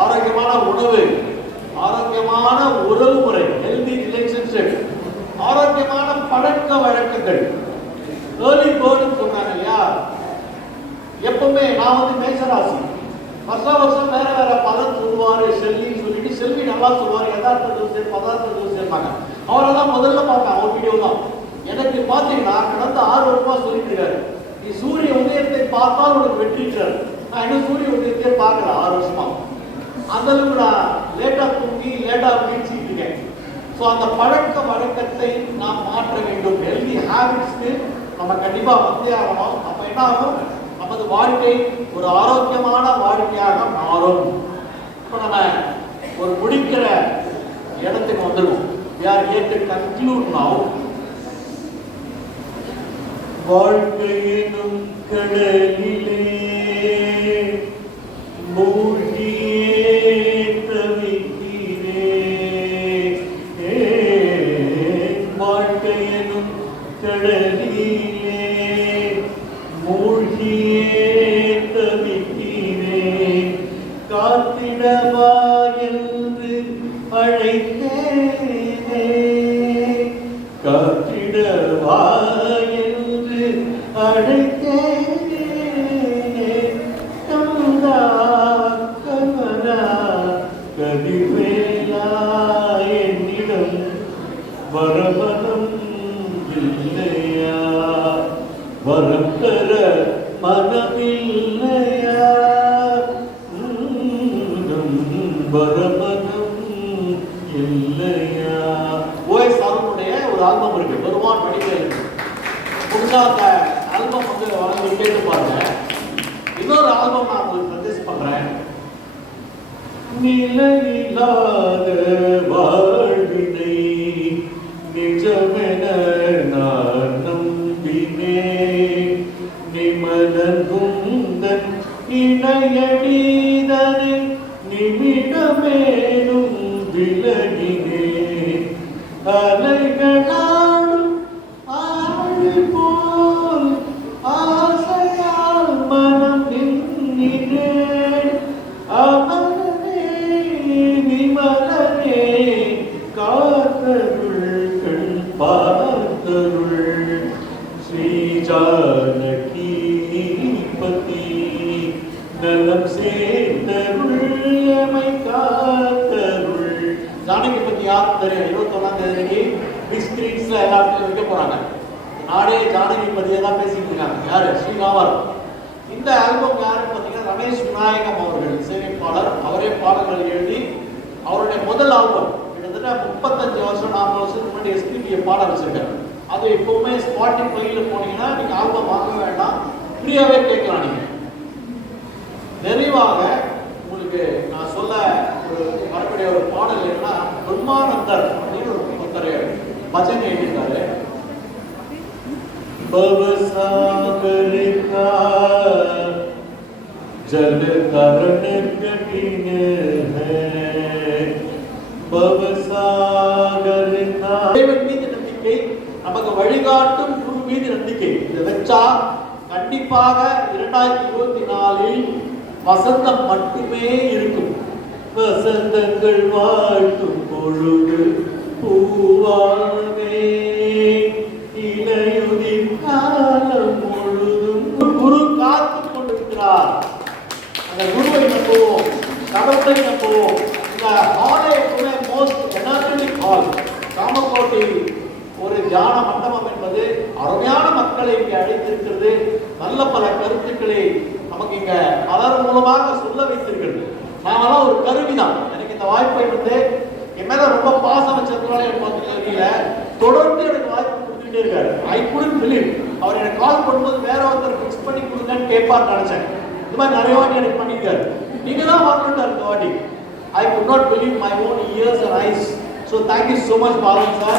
ஆரோக்கியமான உணவு, ஆரோக்கியமான உறவு முறை, ஹெல்தி ரிலேஷன்ஷிப், ஆரோக்கியமான பழக்க வழக்கங்கள். ஏர்லி பேர்டுன்னு சொல்றாங்க இல்லையா. எப்பவுமே நான் வந்து மேஷராசி, வருஷம் வேற வேற பதம் சொல்லுவாரு. செல்வின்னு சொல்லிட்டு, செல்வி நல்லா சொல்லுவாரு, யதார்த்த ஜோசியர், பதார்த்த ஜோசியர்பாங்க. அவரை தான் முதல்ல பார்த்தேன், அவர் வீடியோ தான். எனக்கு பார்த்தீங்கன்னா கடந்த 6 வருஷமா சொல்லிட்டு இருக்காரு, நீ சூரிய உதயத்தை பார்த்தால் உனக்கு வெற்றிக்கிறார். நான் இன்னும் சூரிய உதயத்தையே பார்க்கல 6 வருஷமா. அந்த அளவுக்கு நான் லேட்டா தூங்கி லேட்டா வீழ்ச்சிட்டு இருக்கேன். ஸோ அந்த பழக்க வழக்கத்தை நாம் மாற்ற வேண்டும். ஹெல்தி ஹேபிட்ஸ்க்கு நம்ம கண்டிப்பா வந்தே ஆகணும். அப்ப என்ன ஆகும், நமது வாழ்க்கை ஒரு ஆரோக்கியமான வாழ்க்கையாக மாறும். இப்போ நம்ம ஒரு முடிக்கிற இடத்துக்கு வந்துடுவோம். We are here to conclude now. வாழ்க்கையினும் கடலிலே மூழ்கியே தவிக்கிறே, வாழ்க்கையினும் கடலிலே மூழ்கியே தவிக்கிறே, காத்திடவா என்று அழைத்தேனே, காத்திடவா என்று அழைத்தேனே, கந்தா கமரா கதிர்வேலா என்னிடம் வரமனம் இல்லையா, வரம் தர மனமில்லையா, வரமனம் முடிஞ்சா அந்த ஆல்பம் வந்து வாங்கி கேட்டு பாருங்க. இன்னொரு ஆல்பம் நான் உங்களுக்கு சஜஸ்ட் பண்றேன். நிலையில்லாத வாழ்வினை நிஜமென நான் நம்பினேன், நிமலகுந்தன் இணையடிதனை நிமிடமேனும் விலகினேன், அலைகளாடும் ஆழி போல் ஆசையால் மனம் நின்றினேன், அமரனே விமலனே காத்தருள் கண் பார்த்தருள், ஸ்ரீ ஜானகி பதி நலம் சேர்த்தருள் எமை காத்தருள். ஜானகி பத்தி யாருக்கு தெரியும்? 21ஆம் தேதிக்கு பிக் ஸ்கிரீன்ஸ்ல எல்லாத்தையும் வைக்க போறாங்க. நாடே ஜானகி பத்தியே தான் பேசிட்டு இருக்காங்க. யாரு? ஸ்ரீராமர். இந்த ஆல்பம் யாருன்னு பார்த்தீங்கன்னா ரமேஷ் விநாயகம் அவர்கள் இசையமைப்பாளர். அவரே பாடல்கள் எழுதி அவருடைய முதல் ஆல்பம் கிட்டத்தட்ட 35 வருஷம் 40 வருஷத்துக்கு முன்னாடி எஸ்பிபியை பாட வச்சிருக்காரு. அது எப்பவுமே ஸ்பாட்டிஃபைல போனீங்கன்னா நீங்க ஆல்பம் வாங்க வேண்டாம், ஃப்ரீயாவே கேட்கலாம். நீங்க நிறைவாக உங்களுக்கு நான் சொல்ல வரக்கூடிய ஒரு பாடல் என்னன்னா, பிரம்மானந்தர் அப்படின்னு ஒருத்தர் பஜனை எழுதியிருக்காரு. भवसागर का जल तरण कठिन है, भवसागर का தேவன் மீது நம்பிக்கை, நமக்கு வழிகாட்டும் குரு மீது நம்பிக்கை. இதை வச்சா கண்டிப்பாக 2024 வசந்தம் மட்டுமே இருக்கும். வசந்தங்கள் வாழ்த்தும் பொழுது பூவானே இளையுதிர் காலம் முழுதும் குரு காத்துக் கொண்டிருக்கிறார். அந்த குருவை நம்புவோம், கடவுளை நம்புவோம். இந்த ஹாலை எப்பவுமே மோஸ்ட் எனர்ஜெட்டிக் ஹால். காமக்கோட்டை ஒரு தியான மண்டபம் என்பது அருமையான மக்களை இங்கே அழைத்திருக்கிறது. நல்ல பல கருத்துக்களை நமக்கு இங்க பலர் மூலமாக சொல்ல வைத்திருக்கிறது. நாமெல்லாம் ஒரு கருவிதான். எனக்கு இந்த வாய்ப்பை வந்து என் மேல ரொம்ப பாசம் வச்சதுனால தெரியல, தொடர்ந்து எனக்கு வாய்ப்பு கொடுத்துட்டே இருக்காரு. ஐ குடன்ட் பிலீவ். அவர் எனக்கு கால் பண்ணும்போது வேற ஒருத்தர் ஃபிக்ஸ் பண்ணி கொடுங்கன்னு கேட்பார்னு நினைச்சேன். இது மாதிரி நிறைய வாட்டி எனக்கு பண்ணிருக்காரு. நீங்க தான் வாங்கிட்டாரு இந்த வாட்டி. I could not believe my own ears and eyes. So thank you so much, Balan sir.